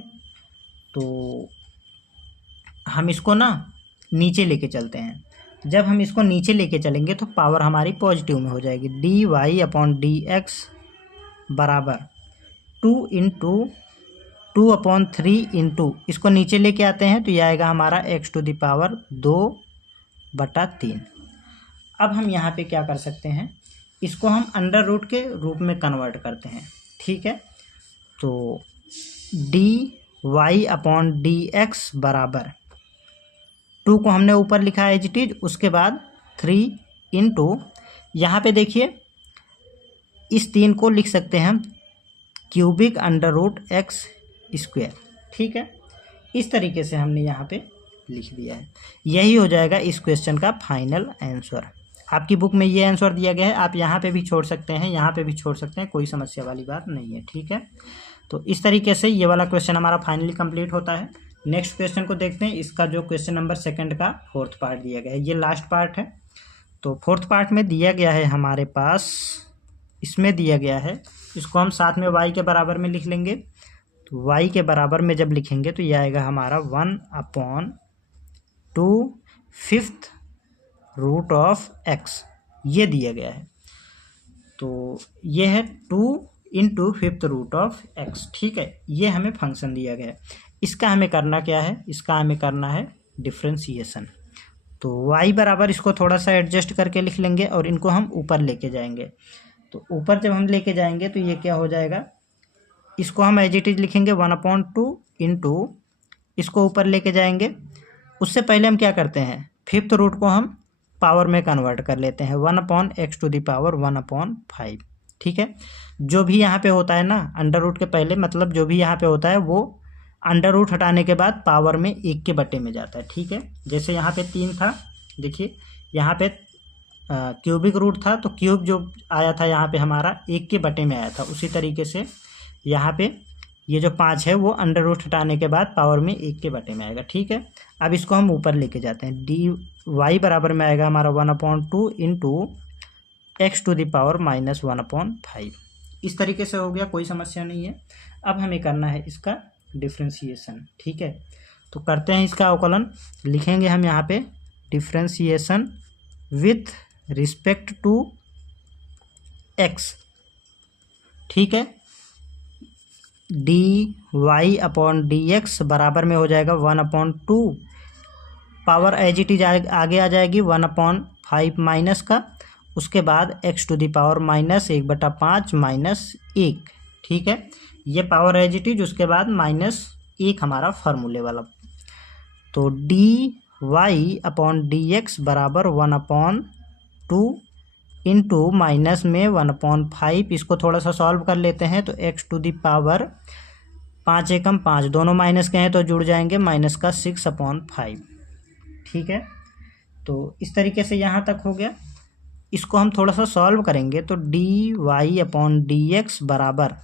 तो हम इसको ना नीचे लेके चलते हैं। जब हम इसको नीचे लेके चलेंगे तो पावर हमारी पॉजिटिव में हो जाएगी। dy/dx बराबर 2 इंटू 2/3 इंटू, इसको नीचे लेके आते हैं तो ये आएगा हमारा x टू द पावर 2/3। अब हम यहाँ पे क्या कर सकते हैं, इसको हम अंडर रूट के रूप में कन्वर्ट करते हैं। ठीक है, तो dy/dx बराबर 2 को हमने ऊपर लिखा है एज इट इज, उसके बाद 3 इंटू, यहाँ पे देखिए इस 3 को लिख सकते हैं हम cubic under root x square. ठीक है, इस तरीके से हमने यहाँ पे लिख दिया है। यही हो जाएगा इस क्वेश्चन का फाइनल आंसर। आपकी बुक में ये आंसर दिया गया है, आप यहाँ पे भी छोड़ सकते हैं, यहाँ पे भी छोड़ सकते हैं, कोई समस्या वाली बात नहीं है। ठीक है, तो इस तरीके से ये वाला क्वेश्चन हमारा फाइनली कंप्लीट होता है। नेक्स्ट क्वेश्चन को देखते हैं, इसका जो क्वेश्चन नंबर 2 का 4th पार्ट दिया गया है, ये लास्ट पार्ट है। तो 4th पार्ट में दिया गया है हमारे पास, इसमें दिया गया है, इसको हम साथ में y के बराबर में लिख लेंगे। तो y के बराबर में जब लिखेंगे तो ये आएगा हमारा 1/2 5th रूट ऑफ x, ये दिया गया है। तो ये है 2 into 5th root of x। ठीक है, ये हमें फंक्शन दिया गया है। इसका हमें करना क्या है, इसका हमें करना है डिफ्रेंशिएशन। तो y बराबर, इसको थोड़ा सा एडजस्ट करके लिख लेंगे और इनको हम ऊपर लेके जाएंगे। तो ऊपर जब हम लेके जाएंगे तो ये क्या हो जाएगा, इसको हम एज इट इज लिखेंगे 1/2 इंटू, इसको ऊपर लेके जाएंगे। उससे पहले हम क्या करते हैं, 5th रूट को हम पावर में कन्वर्ट कर लेते हैं, 1/x टू द पावर 1/5। ठीक है। जो भी यहाँ पे होता है ना अंडर रूट के पहले, मतलब जो भी यहाँ पे होता है वो अंडर रूट हटाने के बाद पावर में 1 के बटे में जाता है, ठीक है। जैसे यहाँ पे 3 था, देखिए यहाँ पे क्यूबिक रूट था तो क्यूब जो आया था यहाँ पे हमारा 1 के बटे में आया था। उसी तरीके से यहाँ पे ये जो 5 है वो अंडर रूट हटाने के बाद पावर में 1 के बटे में आएगा, ठीक है। अब इसको हम ऊपर लेके जाते हैं, डी वाई बराबर में आएगा हमारा 1/2 into x to the power -1/5। इस तरीके से हो गया, कोई समस्या नहीं है। अब हमें करना है इसका डिफ्रेंशिएशन, ठीक है। तो करते हैं इसका अवकलन, लिखेंगे हम यहाँ पे differentiation with respect to x, ठीक है। D y upon d x बराबर में हो जाएगा 1/2, पावर एज इट इज आगे आ जाएगी 1/5 माइनस का, उसके बाद एक्स टू दी पावर -1/5 -1, ठीक है। ये पावर एज इट इज, उसके बाद -1 हमारा फार्मूले वाला। तो d y upon d x बराबर 1/2 इंटू माइनस में 1/5। इसको थोड़ा सा सॉल्व कर लेते हैं तो एक्स टू दी पावर 5 एकम 5, दोनों माइनस के हैं तो जुड़ जाएंगे, माइनस का 6/5, ठीक है। तो इस तरीके से यहाँ तक हो गया। इसको हम थोड़ा सा सॉल्व करेंगे तो d y upon d x बराबर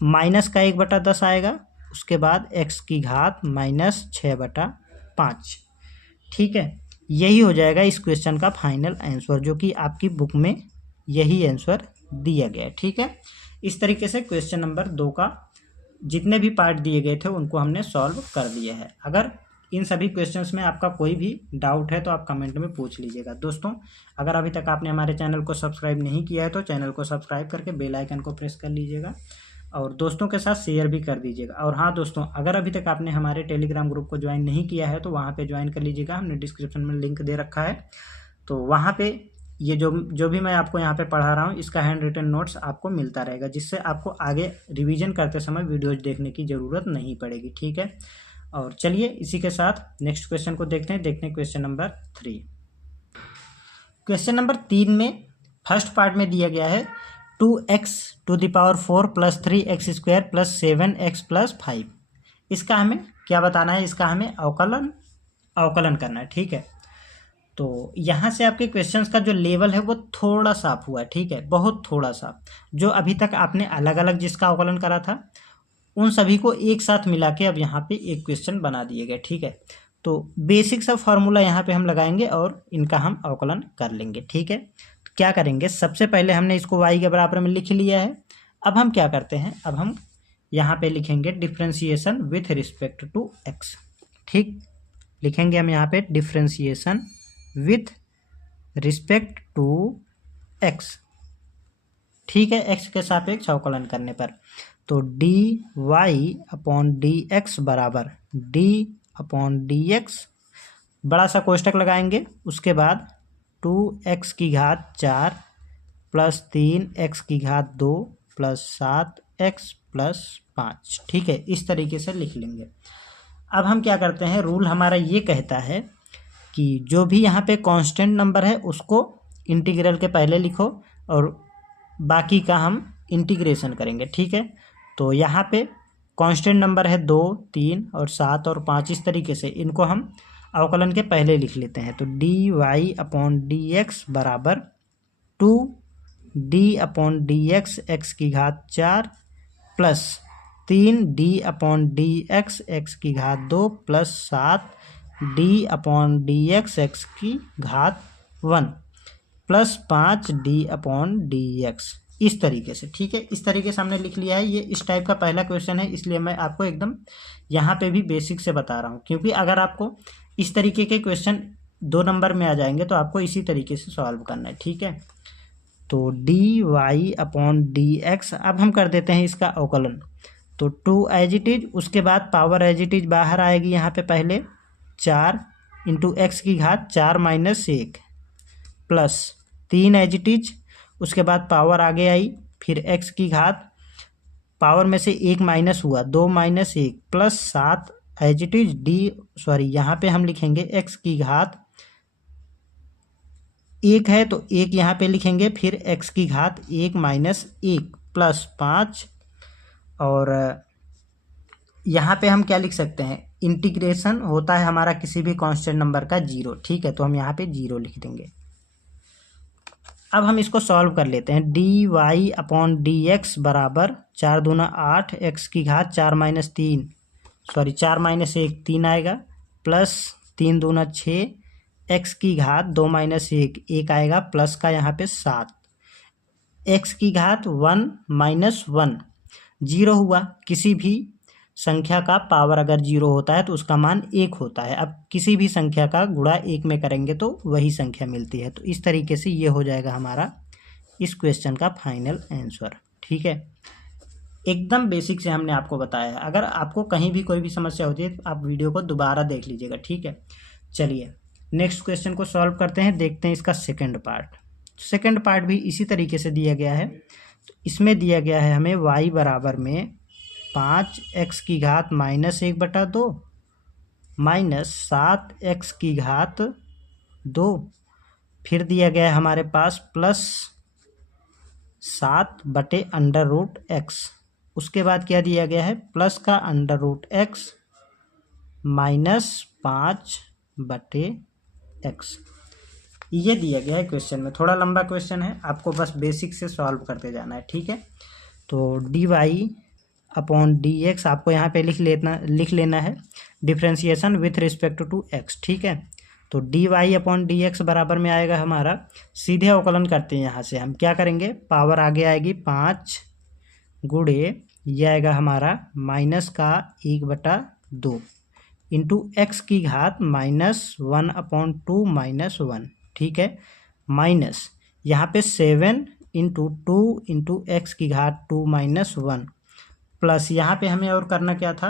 माइनस का 1/10 आएगा, उसके बाद एक्स की घात -6/5, ठीक है। यही हो जाएगा इस क्वेश्चन का फाइनल आंसर, जो कि आपकी बुक में यही आंसर दिया गया है, ठीक है। इस तरीके से क्वेश्चन नंबर 2 का जितने भी पार्ट दिए गए थे उनको हमने सॉल्व कर दिया है। अगर इन सभी क्वेश्चंस में आपका कोई भी डाउट है तो आप कमेंट में पूछ लीजिएगा। दोस्तों, अगर अभी तक आपने हमारे चैनल को सब्सक्राइब नहीं किया है तो चैनल को सब्सक्राइब करके बेल आइकन को प्रेस कर लीजिएगा और दोस्तों के साथ शेयर भी कर दीजिएगा। और हाँ दोस्तों, अगर अभी तक आपने हमारे टेलीग्राम ग्रुप को ज्वाइन नहीं किया है तो वहाँ पे ज्वाइन कर लीजिएगा, हमने डिस्क्रिप्शन में लिंक दे रखा है। तो वहाँ पे ये जो भी मैं आपको यहाँ पे पढ़ा रहा हूँ इसका हैंड रिटन नोट्स आपको मिलता रहेगा, जिससे आपको आगे रिवीजन करते समय वीडियोज देखने की ज़रूरत नहीं पड़ेगी, ठीक है। और चलिए इसी के साथ नेक्स्ट क्वेश्चन को देखते हैं क्वेश्चन नंबर 3। क्वेश्चन नंबर 3 में फर्स्ट पार्ट में दिया गया है 2x to the power 4 + 3x² + 7x + 5। इसका हमें क्या बताना है, इसका हमें अवकलन करना है, ठीक है। तो यहाँ से आपके क्वेश्चंस का जो लेवल है वो थोड़ा सा अप हुआ है, ठीक है, बहुत थोड़ा सा। जो अभी तक आपने अलग अलग जिसका अवकलन करा था उन सभी को एक साथ मिला के अब यहाँ पे एक क्वेश्चन बना दिए गए, ठीक है। तो बेसिक सा फॉर्मूला यहाँ पे हम लगाएंगे और इनका हम अवकलन कर लेंगे, ठीक है। तो क्या करेंगे, सबसे पहले हमने इसको y के बराबर में लिख लिया है। अब हम क्या करते हैं, अब हम यहाँ पे लिखेंगे differentiation with respect to x, ठीक। लिखेंगे हम यहाँ पे differentiation with respect to x, ठीक है, x के सापेक्ष अवकलन करने पर। तो d y upon d x बराबर डी अपॉन डी एक्स, बड़ा सा कोष्टक लगाएंगे, उसके बाद 2x की घात 4 + 3x की घात 2 + 7x + 5, ठीक है। इस तरीके से लिख लेंगे। अब हम क्या करते हैं, रूल हमारा ये कहता है कि जो भी यहाँ पे कांस्टेंट नंबर है उसको इंटीग्रल के पहले लिखो और बाकी का हम इंटीग्रेशन करेंगे, ठीक है। तो यहाँ पे कांस्टेंट नंबर है 2, 3 और 7 और 5, इस तरीके से इनको हम अवकलन के पहले लिख लेते हैं। तो d y upon d x बराबर 2d upon d x x की घात 4 + 3d upon d x x की घात 2 + 7d upon d x x की घात 1 + 5d अपॉन डी एक्स, इस तरीके से, ठीक है। इस तरीके से हमने लिख लिया है। ये इस टाइप का पहला क्वेश्चन है, इसलिए मैं आपको एकदम यहाँ पे भी बेसिक से बता रहा हूँ, क्योंकि अगर आपको इस तरीके के क्वेश्चन 2 नंबर में आ जाएंगे तो आपको इसी तरीके से सॉल्व करना है, ठीक है। तो d y upon d x, अब हम कर देते हैं इसका अवकलन। तो 2 एज इट इज, उसके बाद पावर एज इट इज बाहर आएगी यहाँ पे, पहले 4 × x की घात 4 - 1 + 3 एज इट इज, उसके बाद पावर आगे आई, फिर x की घात पावर में से 1 माइनस हुआ 2 - 1 + 7 एज इट इज यहाँ पे हम लिखेंगे x की घात 1 है तो 1 यहाँ पे लिखेंगे, फिर x की घात 1 माइनस 1 प्लस 5, और यहाँ पे हम क्या लिख सकते हैं, इंटीग्रेशन होता है हमारा किसी भी कांस्टेंट नंबर का 0, ठीक है, तो हम यहाँ पे 0 लिख देंगे। अब हम इसको सॉल्व कर लेते हैं। D y upon d x बराबर 4 दूना 8, एक्स की घात 4 माइनस 3, सॉरी 4 माइनस 1 3 आएगा, प्लस 3 दूना 6, एक्स की घात 2 माइनस 1 आएगा, प्लस का यहाँ पे 7, एक्स की घात 1 माइनस 1 0 हुआ। किसी भी संख्या का पावर अगर 0 होता है तो उसका मान 1 होता है। अब किसी भी संख्या का गुणा 1 में करेंगे तो वही संख्या मिलती है। तो इस तरीके से ये हो जाएगा हमारा इस क्वेश्चन का फाइनल आंसर, ठीक है। एकदम बेसिक से हमने आपको बताया है। अगर आपको कहीं भी कोई भी समस्या होती है तो आप वीडियो को दोबारा देख लीजिएगा, ठीक है। चलिए नेक्स्ट क्वेश्चन को सॉल्व करते हैं, देखते हैं इसका सेकंड पार्ट। सेकंड पार्ट भी इसी तरीके से दिया गया है। तो इसमें दिया गया है हमें y बराबर में 5x की घात माइनस 1/2 माइनस 7x की घात 2, फिर दिया गया है हमारे पास प्लस 7/√x, उसके बाद क्या दिया गया है, प्लस का √x माइनस 5/x। ये दिया गया है क्वेश्चन में। थोड़ा लंबा क्वेश्चन है, आपको बस बेसिक से सॉल्व करते जाना है, ठीक है। तो d y upon d x आपको यहाँ पे लिख लेना है differentiation with respect to x, ठीक है। तो d y upon d x बराबर में आएगा हमारा, सीधे अवकलन करते हैं यहाँ से हम क्या करेंगे, पावर आगे आएगी 5 गुणे ये आएगा हमारा माइनस का 1/2 इंटू एक्स की घात -1/2 माइनस 1, ठीक है, माइनस यहाँ पे 7 इंटू 2 इंटू एक्स की घात 2 माइनस 1, प्लस यहाँ पे हमें और करना क्या था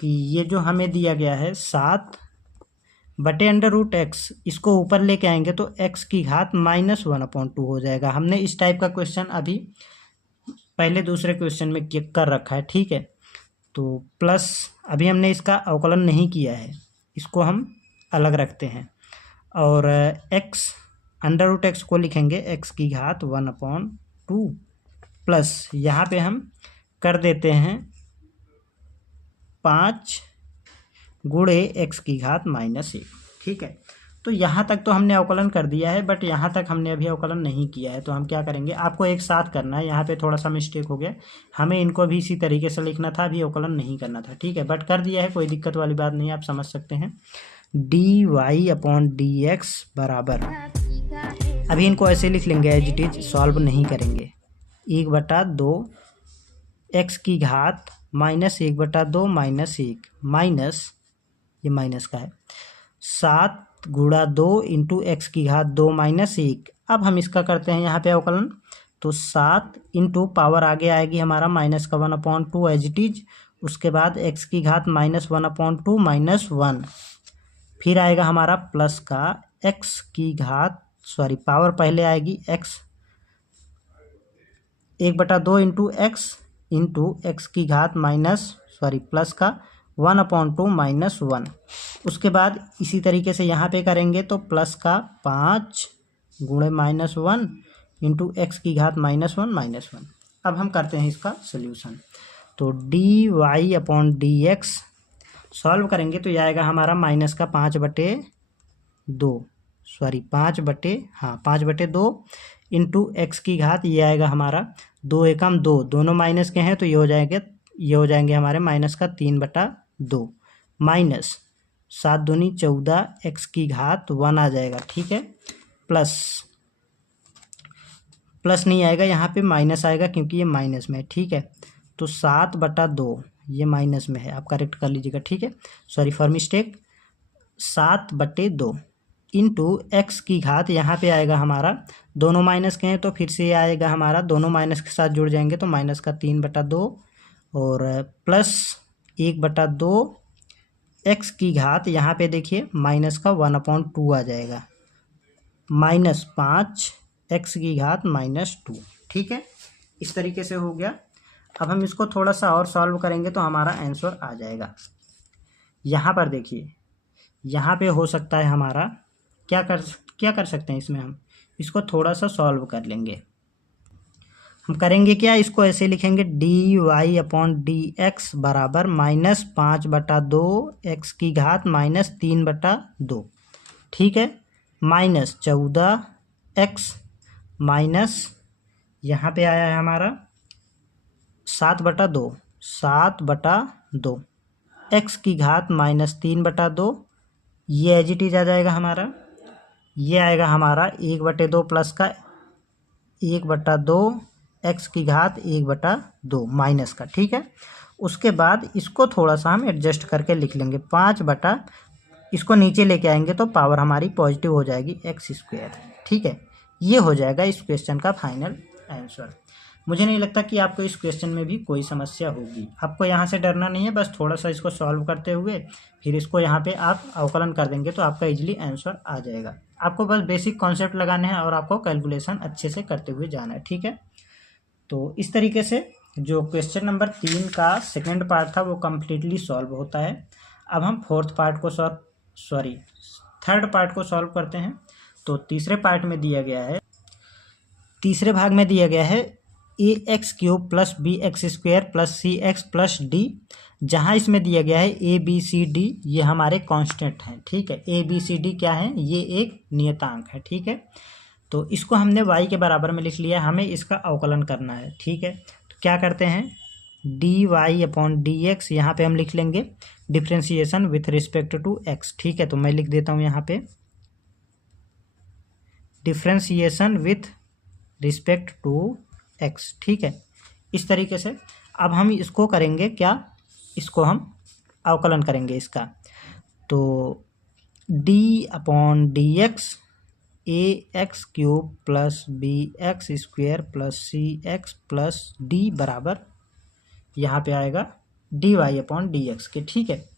कि ये जो हमें दिया गया है 7/√x, इसको ऊपर लेके आएंगे तो x की घात -1/2 हो जाएगा। हमने इस टाइप का क्वेश्चन अभी पहले दूसरे क्वेश्चन में कर रखा है, ठीक है। तो प्लस अभी हमने इसका अवकलन नहीं किया है, इसको हम अलग रखते हैं, और x √x को लिखेंगे x की घात 1/2 प्लस यहाँ पे हम कर देते हैं 5 गुणे x की घात -1, ठीक है। तो यहाँ तक तो हमने अवकलन कर दिया है, बट यहाँ तक हमने अभी अवकलन नहीं किया है। तो हम क्या करेंगे, आपको एक साथ करना है, यहाँ पे थोड़ा सा मिस्टेक हो गया, हमें इनको भी इसी तरीके से लिखना था, अभी अवकलन नहीं करना था, ठीक है, बट कर दिया है, कोई दिक्कत वाली बात नहीं है, आप समझ सकते हैं। D y upon d x बराबर, अभी इनको ऐसे लिख लेंगे एज इट इज, सॉल्व नहीं करेंगे, 1/2 एक्स की घात -1/2 माइनस 1 माइनस, ये माइनस का है, 7 गुणा 2 इंटू एक्स की घात 2 माइनस 1। अब हम इसका करते हैं यहाँ पे अवकलन, तो 7 इंटू पावर आगे आएगी हमारा माइनस का 1/2 एज इट इज, उसके बाद एक्स की घात -1/2 माइनस 1, फिर आएगा हमारा प्लस का एक्स की घात, सॉरी पावर पहले आएगी x 1/2 इंटू एक्स की घात प्लस का 1/2 माइनस 1, उसके बाद इसी तरीके से यहाँ पे करेंगे तो प्लस का 5 गुणे -1 इंटू एक्स की घात -1 माइनस 1। अब हम करते हैं इसका सोल्यूशन, तो d y upon d x solve करेंगे तो ये आएगा हमारा माइनस का 5/2, सॉरी 5/2 इंटू एक्स की घात, ये आएगा हमारा 2 एकम 2, दोनों माइनस के हैं तो ये हो जाएंगे हमारे माइनस का 3/2 माइनस 7 दूनी 14 एक्स की घात 1 आ जाएगा, ठीक है, प्लस नहीं आएगा, यहाँ पे माइनस आएगा क्योंकि ये माइनस में है, ठीक है। तो 7/2 ये माइनस में है, आप करेक्ट कर लीजिएगा, ठीक है, sorry for mistake, 7/2 into x की घात, यहाँ पे आएगा हमारा, दोनों माइनस के हैं तो फिर से आएगा हमारा, दोनों माइनस के साथ जुड़ जाएंगे तो माइनस का 3/2 और प्लस 1/2 एक्स की घात, यहाँ पे देखिए माइनस का 1/2 आ जाएगा, -5 एक्स की घात -2, ठीक है, इस तरीके से हो गया। अब हम इसको थोड़ा सा और सॉल्व करेंगे तो हमारा आंसर आ जाएगा। यहाँ पर देखिए, यहाँ पे हो सकता है हमारा क्या कर सकते हैं इसमें, हम इसको थोड़ा सा सॉल्व कर लेंगे। हम करेंगे क्या, इसको ऐसे लिखेंगे d y upon d x बराबर -5/2 एक्स की घात -3/2, ठीक है, -14x माइनस यहाँ पे आया है हमारा 7/2 एक्स की घात -3/2, ये एज इट इज आ जाएगा हमारा, ये आएगा हमारा 1/2 प्लस का 1/2 एक्स की घात 1/2 माइनस का, ठीक है। उसके बाद इसको थोड़ा सा हम एडजस्ट करके लिख लेंगे 5 इसको नीचे लेके आएंगे तो पावर हमारी पॉजिटिव हो जाएगी x², ठीक है। ये हो जाएगा इस क्वेश्चन का फाइनल आंसर। मुझे नहीं लगता कि आपको इस क्वेश्चन में भी कोई समस्या होगी, आपको यहाँ से डरना नहीं है, बस थोड़ा सा इसको सॉल्व करते हुए फिर इसको यहाँ पे आप अवकलन कर देंगे तो आपका इजीली आंसर आ जाएगा। आपको बस बेसिक कॉन्सेप्ट लगाने हैं और आपको कैलकुलेशन अच्छे से करते हुए जाना है, ठीक है। तो इस तरीके से जो क्वेश्चन नंबर 3 का सेकेंड पार्ट था वो कम्प्लीटली सॉल्व होता है। अब हम थर्ड पार्ट को सॉल्व करते हैं। तो तीसरे भाग में दिया गया है ax³ + bx² + cx + d, जहाँ इसमें दिया गया है a b c d, ये हमारे कांस्टेंट हैं, ठीक है। a b c d क्या है, ये एक नियतांक है, ठीक है। तो इसको हमने y के बराबर में लिख लिया, हमें इसका अवकलन करना है, ठीक है। तो क्या करते हैं, dy अपॉन dx, यहाँ पे हम लिख लेंगे differentiation with respect to x, ठीक है। तो मैं लिख देता हूँ यहाँ पे differentiation with respect to x, ठीक है। इस तरीके से अब हम इसको करेंगे क्या, इसको हम अवकलन करेंगे इसका। तो d upon dx ax³ + bx² + cx + d बराबर यहाँ पे आएगा dy अपॉन dx के, ठीक है।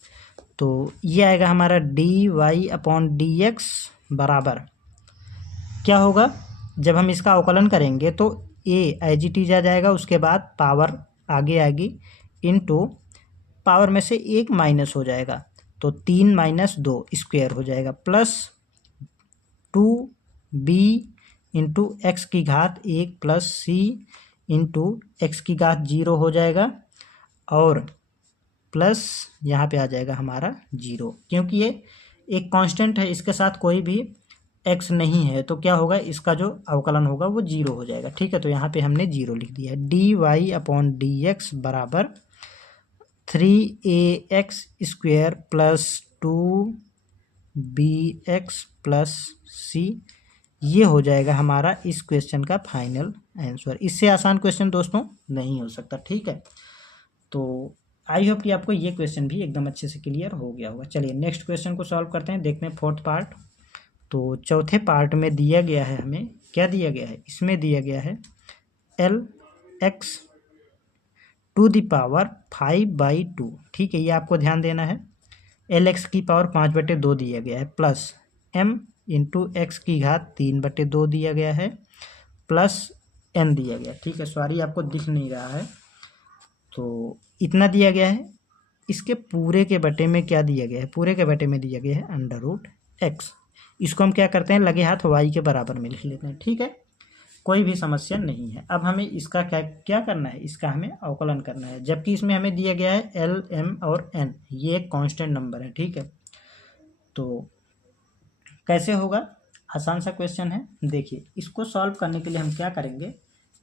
तो ये आएगा हमारा dy अपॉन dx बराबर क्या होगा, जब हम इसका अवकलन करेंगे तो a एज इट इज आ जाएगा, उसके बाद पावर आगे आएगी इनटू पावर में से 1 माइनस हो जाएगा, तो 3 - 2 स्क्वायर हो जाएगा, प्लस 2b इंटू एक्स की घात 1 प्लस c इंटू एक्स की घात 0 हो जाएगा, और प्लस यहाँ पे आ जाएगा हमारा 0, क्योंकि ये एक कांस्टेंट है, इसके साथ कोई भी x नहीं है, तो क्या होगा, इसका जो अवकलन होगा वो 0 हो जाएगा, ठीक है। तो यहाँ पे हमने 0 लिख दिया है। dy अपॉन dx बराबर 3ax² + 2bx + c, ये हो जाएगा हमारा इस क्वेश्चन का फाइनल आंसर। इससे आसान क्वेश्चन दोस्तों नहीं हो सकता, ठीक है। तो आई होप कि आपको ये क्वेश्चन भी एकदम अच्छे से क्लियर हो गया होगा। चलिए नेक्स्ट क्वेश्चन को सॉल्व करते हैं, देखते हैं फोर्थ पार्ट। तो चौथे पार्ट में दिया गया है, हमें क्या दिया गया है, इसमें दिया गया है lx टू द पावर 5/2, ठीक है। ये आपको ध्यान देना है, lx की पावर 5/2 दिया गया है, प्लस m इंटू एक्स की घात 3/2 दिया गया है, प्लस n दिया गया, ठीक है। सॉरी आपको दिख नहीं रहा है, तो इतना दिया गया है। इसके पूरे के बटे में क्या दिया गया है, पूरे के बटे में दिया गया है √x। इसको हम क्या करते हैं, लगे हाथ y के बराबर में लिख लेते हैं, ठीक है। कोई भी समस्या नहीं है। अब हमें इसका क्या करना है, इसका हमें अवकलन करना है, जबकि इसमें हमें दिया गया है l m और n, ये एक कांस्टेंट नंबर है, ठीक है। तो कैसे होगा, आसान सा क्वेश्चन है। देखिए इसको सॉल्व करने के लिए हम क्या करेंगे,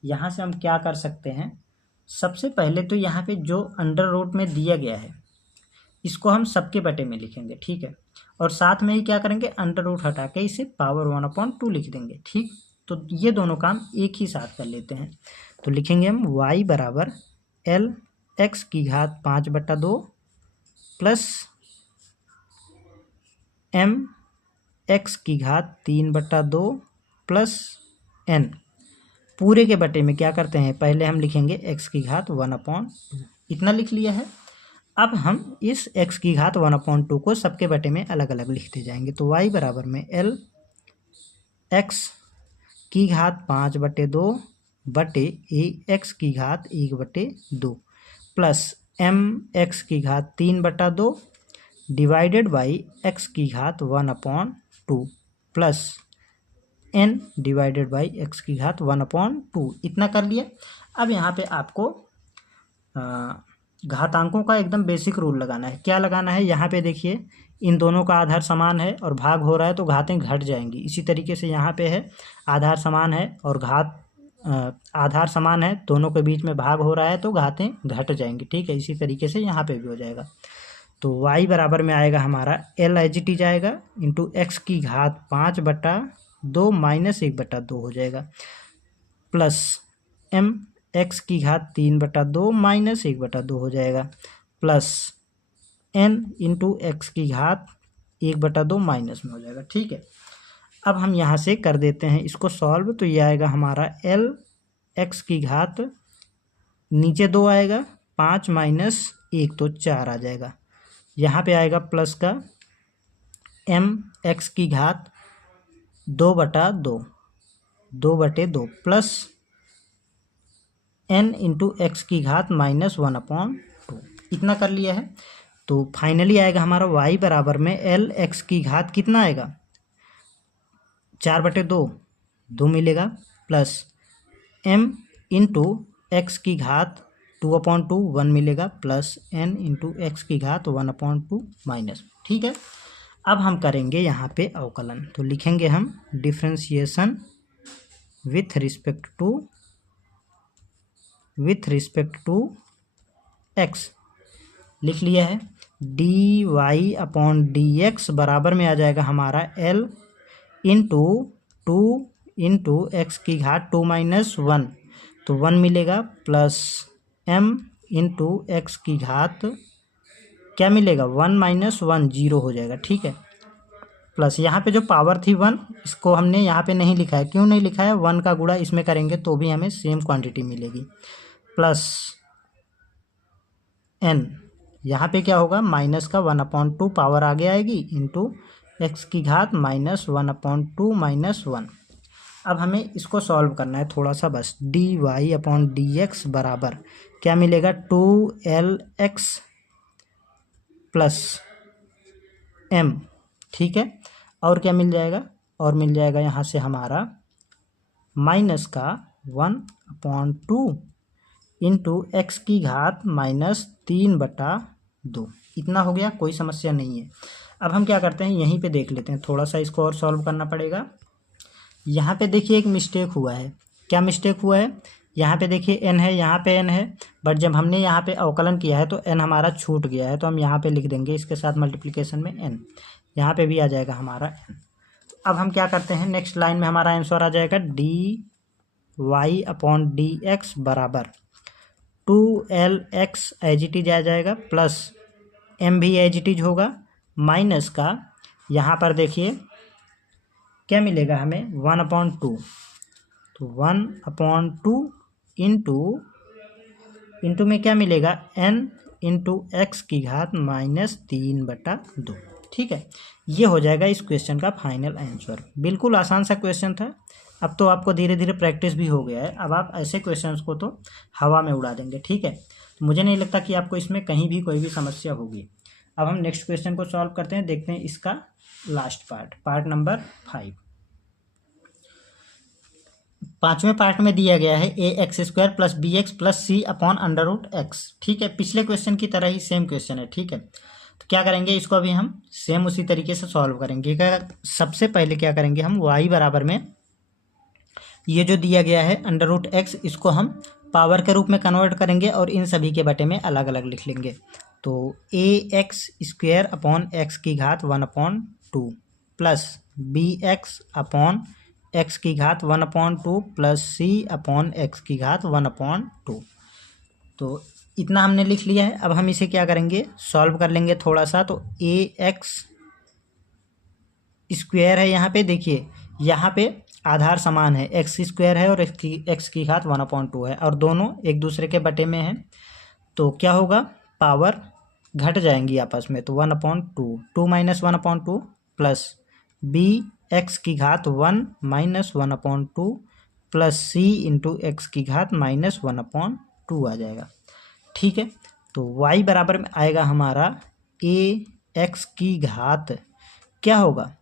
यहाँ से हम क्या कर सकते हैं, सबसे पहले तो यहाँ पे जो अंडर रूट में दिया गया है इसको हम सबके बटे में लिखेंगे, ठीक है। और साथ में ही क्या करेंगे, अंडर रूट हटा के इसे पावर 1/2 लिख देंगे, ठीक। तो ये दोनों काम एक ही साथ कर लेते हैं। तो लिखेंगे हम y बराबर lx की घात 5/2 प्लस m x की घात 3/2 प्लस n, पूरे के बटे में क्या करते हैं, पहले हम लिखेंगे x की घात 1/2, इतना लिख लिया है। अब हम इस x की घात 1/2 को सबके बटे में अलग अलग लिखते जाएंगे। तो y बराबर में lx की घात 5/2 बटे ax की घात 1/2 प्लस mx की घात 3/2 डिवाइडेड बाई x की घात 1/2 plus n divided by x की घात 1/2। इतना कर लिया। अब यहाँ पे आपको घातांकों का एकदम बेसिक रूल लगाना है। क्या लगाना है, यहाँ पे देखिए इन दोनों का आधार समान है और भाग हो रहा है तो घातें घट जाएंगी। इसी तरीके से यहाँ पे है आधार समान है और आधार समान है, दोनों के बीच में भाग हो रहा है तो घातें घट जाएंगी। ठीक है, इसी तरीके से यहाँ पे भी हो जाएगा। तो y बराबर में आएगा हमारा l एज इट इज आएगा इंटू एक्स की घात 5/2 माइनस 1/2 हो जाएगा, प्लस m x की घात 3/2 माइनस 1/2 हो जाएगा, प्लस n इंटू एक्स की घात 1/2 माइनस में हो जाएगा। ठीक है, अब हम यहाँ से कर देते हैं इसको सॉल्व। तो ये आएगा हमारा l x की घात, नीचे 2 आएगा, 5 माइनस 1 तो 4 आ जाएगा। यहाँ पे आएगा प्लस का m x की घात 2/2 प्लस n इंटू एक्स की घात माइनस 1/2। इतना कर लिया है। तो फाइनली आएगा हमारा y बराबर में l x की घात कितना आएगा, 4/2 2 मिलेगा, प्लस m इंटू एक्स की घात 2/2 1 मिलेगा, प्लस n इंटू एक्स की घात 1/2 माइनस। ठीक है, अब हम करेंगे यहाँ पे अवकलन। तो लिखेंगे हम differentiation with respect to x। लिख लिया है। dy/dx बराबर में आ जाएगा हमारा l इंटू 2 इंटू एक्स की घात 2 माइनस 1 तो 1 मिलेगा, प्लस m इंटू एक्स की घात क्या मिलेगा, 1 माइनस 1 0 हो जाएगा। ठीक है, प्लस यहाँ पे जो पावर थी 1 इसको हमने यहाँ पे नहीं लिखा है। क्यों नहीं लिखा है, 1 का गुणा इसमें करेंगे तो भी हमें सेम क्वांटिटी मिलेगी, प्लस n यहाँ पे क्या होगा, माइनस का 1/2 पावर आगे आएगी इंटू एक्स की घात माइनस 1/2 माइनस 1। अब हमें इसको सॉल्व करना है थोड़ा सा बस। dy/dx बराबर क्या मिलेगा, 2lx प्लस m। ठीक है, और क्या मिल जाएगा, और मिल जाएगा यहाँ से हमारा माइनस का 1/2 इंटू एक्स की घात माइनस 3/2। इतना हो गया, कोई समस्या नहीं है। अब हम क्या करते हैं, यहीं पे देख लेते हैं, थोड़ा सा इसको और सॉल्व करना पड़ेगा। यहाँ पे देखिए एक मिस्टेक हुआ है। क्या मिस्टेक हुआ है, यहाँ पे देखिए n है, यहाँ पे n है, बट जब हमने यहाँ पे अवकलन किया है तो n हमारा छूट गया है। तो हम यहाँ पे लिख देंगे इसके साथ मल्टीप्लिकेशन में n, यहाँ पे भी आ जाएगा हमारा n। अब हम क्या करते हैं, नेक्स्ट लाइन में हमारा आंसर आ जाएगा dy/dx बराबर 2lx एज इट इज आ जाएगा, प्लस m भी एज इट इज होगा, माइनस का यहाँ पर देखिए क्या मिलेगा हमें, 1/2 तो 1/2 इंटू में क्या मिलेगा, n इंटू एक्स की घात माइनस 3/2। ठीक है, ये हो जाएगा इस क्वेश्चन का फाइनल आंसर। बिल्कुल आसान सा क्वेश्चन था। अब तो आपको धीरे धीरे प्रैक्टिस भी हो गया है, अब आप ऐसे क्वेश्चंस को तो हवा में उड़ा देंगे। ठीक है, तो मुझे नहीं लगता कि आपको इसमें कहीं भी कोई भी समस्या होगी। अब हम नेक्स्ट क्वेश्चन को सॉल्व करते हैं, देखते हैं इसका लास्ट पार्ट नंबर 5। 5वें पार्ट में दिया गया है ax² plus bx plus c/√x। ठीक है, पिछले क्वेश्चन की तरह ही सेम क्वेश्चन है। ठीक है, तो क्या करेंगे, इसको अभी हम सेम उसी तरीके से सॉल्व करेंगे। सबसे पहले क्या करेंगे, हम y बराबर में ये जो दिया गया है √x, इसको हम पावर के रूप में कन्वर्ट करेंगे और इन सभी के बटे में अलग अलग लिख लेंगे। तो ax² की घात 1/2 प्लस bx की घात 1/2 प्लस c/x की घात 1/2। तो इतना हमने लिख लिया है। अब हम इसे क्या करेंगे, सॉल्व कर लेंगे थोड़ा सा। तो ax² है, यहाँ पे देखिए, यहाँ पे आधार समान है, x² है और x की घात 1/2 है और दोनों एक दूसरे के बटे में हैं। तो क्या होगा, पावर घट जाएंगी आपस में, तो 1/2 2 माइनस 1/2 प्लस bx की घात 1 minus 1/2 plus c into x की घात माइनस 1/2 आ जाएगा। ठीक है, तो y बराबर में आएगा हमारा ax की घात क्या होगा,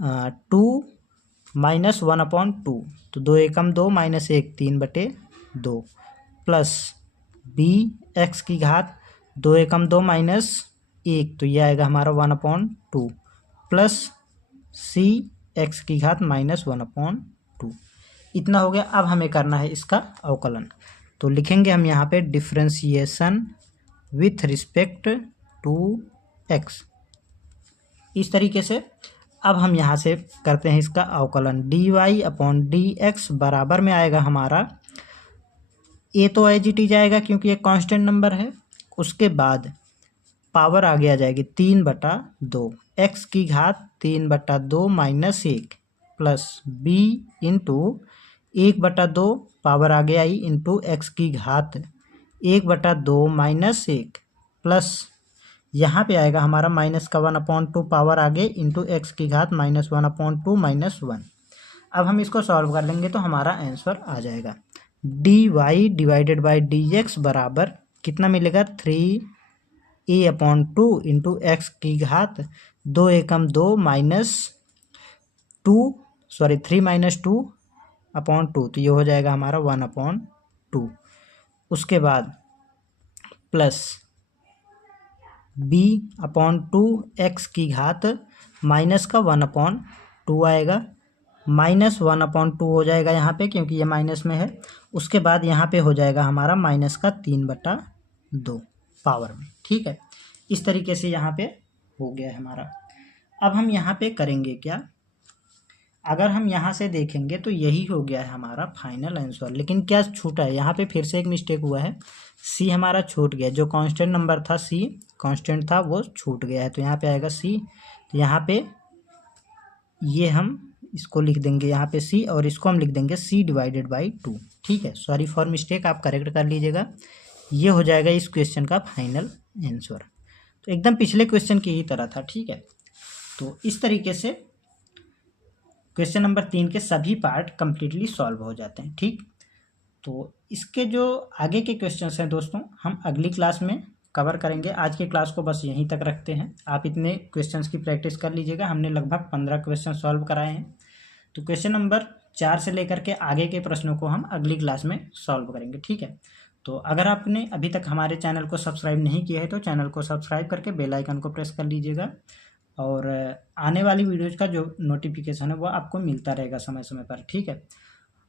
2 माइनस 1/2, तो 2 एकम 2 माइनस 1 3/2 प्लस बी एक्स की घात 2 एकम 2 माइनस 1, तो ये आएगा हमारा 1/2 प्लस सी एक्स की घात माइनस 1/2। इतना हो गया। अब हमें करना है इसका अवकलन, तो लिखेंगे हम यहाँ पे differentiation with respect to x, इस तरीके से। अब हम यहाँ से करते हैं इसका अवकलन, dy/dx बराबर में आएगा हमारा, ए तो एज इट इज जाएगा क्योंकि ये कांस्टेंट नंबर है, उसके बाद पावर आगे आ जाएगी 3/2, एक्स की घात 3/2 minus 1 plus b into 1/2 power आगे आई इंटू एक्स की घात 1/2 माइनस 1 प्लस यहाँ पे आएगा हमारा माइनस का 1/2 पावर आगे इंटू एक्स की घात माइनस 1/2 माइनस 1। अब हम इसको सॉल्व कर लेंगे तो हमारा आंसर आ जाएगा dy/dx बराबर कितना मिलेगा, 3a/2 इंटू एक्स की घात 2 एकम 2 माइनस 3 माइनस 2/2, तो ये हो जाएगा हमारा 1/2। उसके बाद प्लस b/2 एक्स की घात माइनस का 1/2 आएगा, माइनस 1/2 हो जाएगा यहाँ पे क्योंकि ये माइनस में है। उसके बाद यहाँ पे हो जाएगा हमारा माइनस का 3/2 पावर में, ठीक है। इस तरीके से यहाँ पे हो गया है हमारा। अब हम यहाँ पे करेंगे क्या, अगर हम यहाँ से देखेंगे तो यही हो गया है हमारा फाइनल आंसर, लेकिन क्या छूटा है यहाँ पे, फिर से एक मिस्टेक हुआ है, सी हमारा छूट गया, जो कांस्टेंट नंबर था, सी कांस्टेंट था वो छूट गया है, तो यहाँ पे आएगा सी, तो यहाँ पे ये हम इसको लिख देंगे यहाँ पे सी, और इसको हम लिख देंगे c/2, ठीक है। सॉरी फॉर मिस्टेक, आप करेक्ट कर लीजिएगा। ये हो जाएगा इस क्वेश्चन का फाइनल आंसर, तो एकदम पिछले क्वेश्चन की ही तरह था, ठीक है। तो इस तरीके से क्वेश्चन नंबर 3 के सभी पार्ट कम्प्लीटली सॉल्व हो जाते हैं, ठीक। तो इसके जो आगे के क्वेश्चंस हैं दोस्तों, हम अगली क्लास में कवर करेंगे। आज की क्लास को बस यहीं तक रखते हैं, आप इतने क्वेश्चंस की प्रैक्टिस कर लीजिएगा। हमने लगभग 15 क्वेश्चन सॉल्व कराए हैं, तो क्वेश्चन नंबर 4 से लेकर के आगे के प्रश्नों को हम अगली क्लास में सॉल्व करेंगे, ठीक है। तो अगर आपने अभी तक हमारे चैनल को सब्सक्राइब नहीं किया है तो चैनल को सब्सक्राइब करके बेल आइकन को प्रेस कर लीजिएगा, और आने वाली वीडियोज़ का जो नोटिफिकेशन है वो आपको मिलता रहेगा समय समय पर, ठीक है।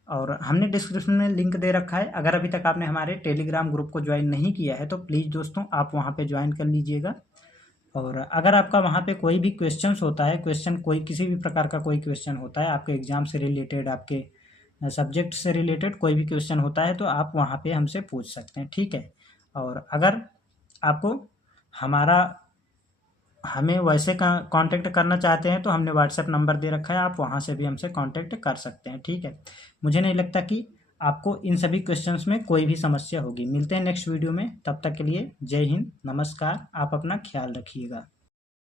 और हमने डिस्क्रिप्शन में लिंक दे रखा है, अगर अभी तक आपने हमारे टेलीग्राम ग्रुप को ज्वाइन नहीं किया है तो प्लीज़ दोस्तों आप वहाँ पे ज्वाइन कर लीजिएगा। और अगर आपका वहाँ पे कोई भी क्वेश्चंस होता है, कोई किसी भी प्रकार का कोई क्वेश्चन होता है, आपके एग्ज़ाम से रिलेटेड, आपके सब्जेक्ट से रिलेटेड कोई भी क्वेश्चन होता है, तो आप वहाँ पे हमसे पूछ सकते हैं, ठीक है। और अगर आपको हमें वैसे कांटेक्ट करना चाहते हैं तो हमने व्हाट्सएप नंबर दे रखा है, आप वहाँ से भी हमसे कांटेक्ट कर सकते हैं, ठीक है। मुझे नहीं लगता कि आपको इन सभी क्वेश्चंस में कोई भी समस्या होगी। मिलते हैं नेक्स्ट वीडियो में, तब तक के लिए जय हिंद, नमस्कार, आप अपना ख्याल रखिएगा।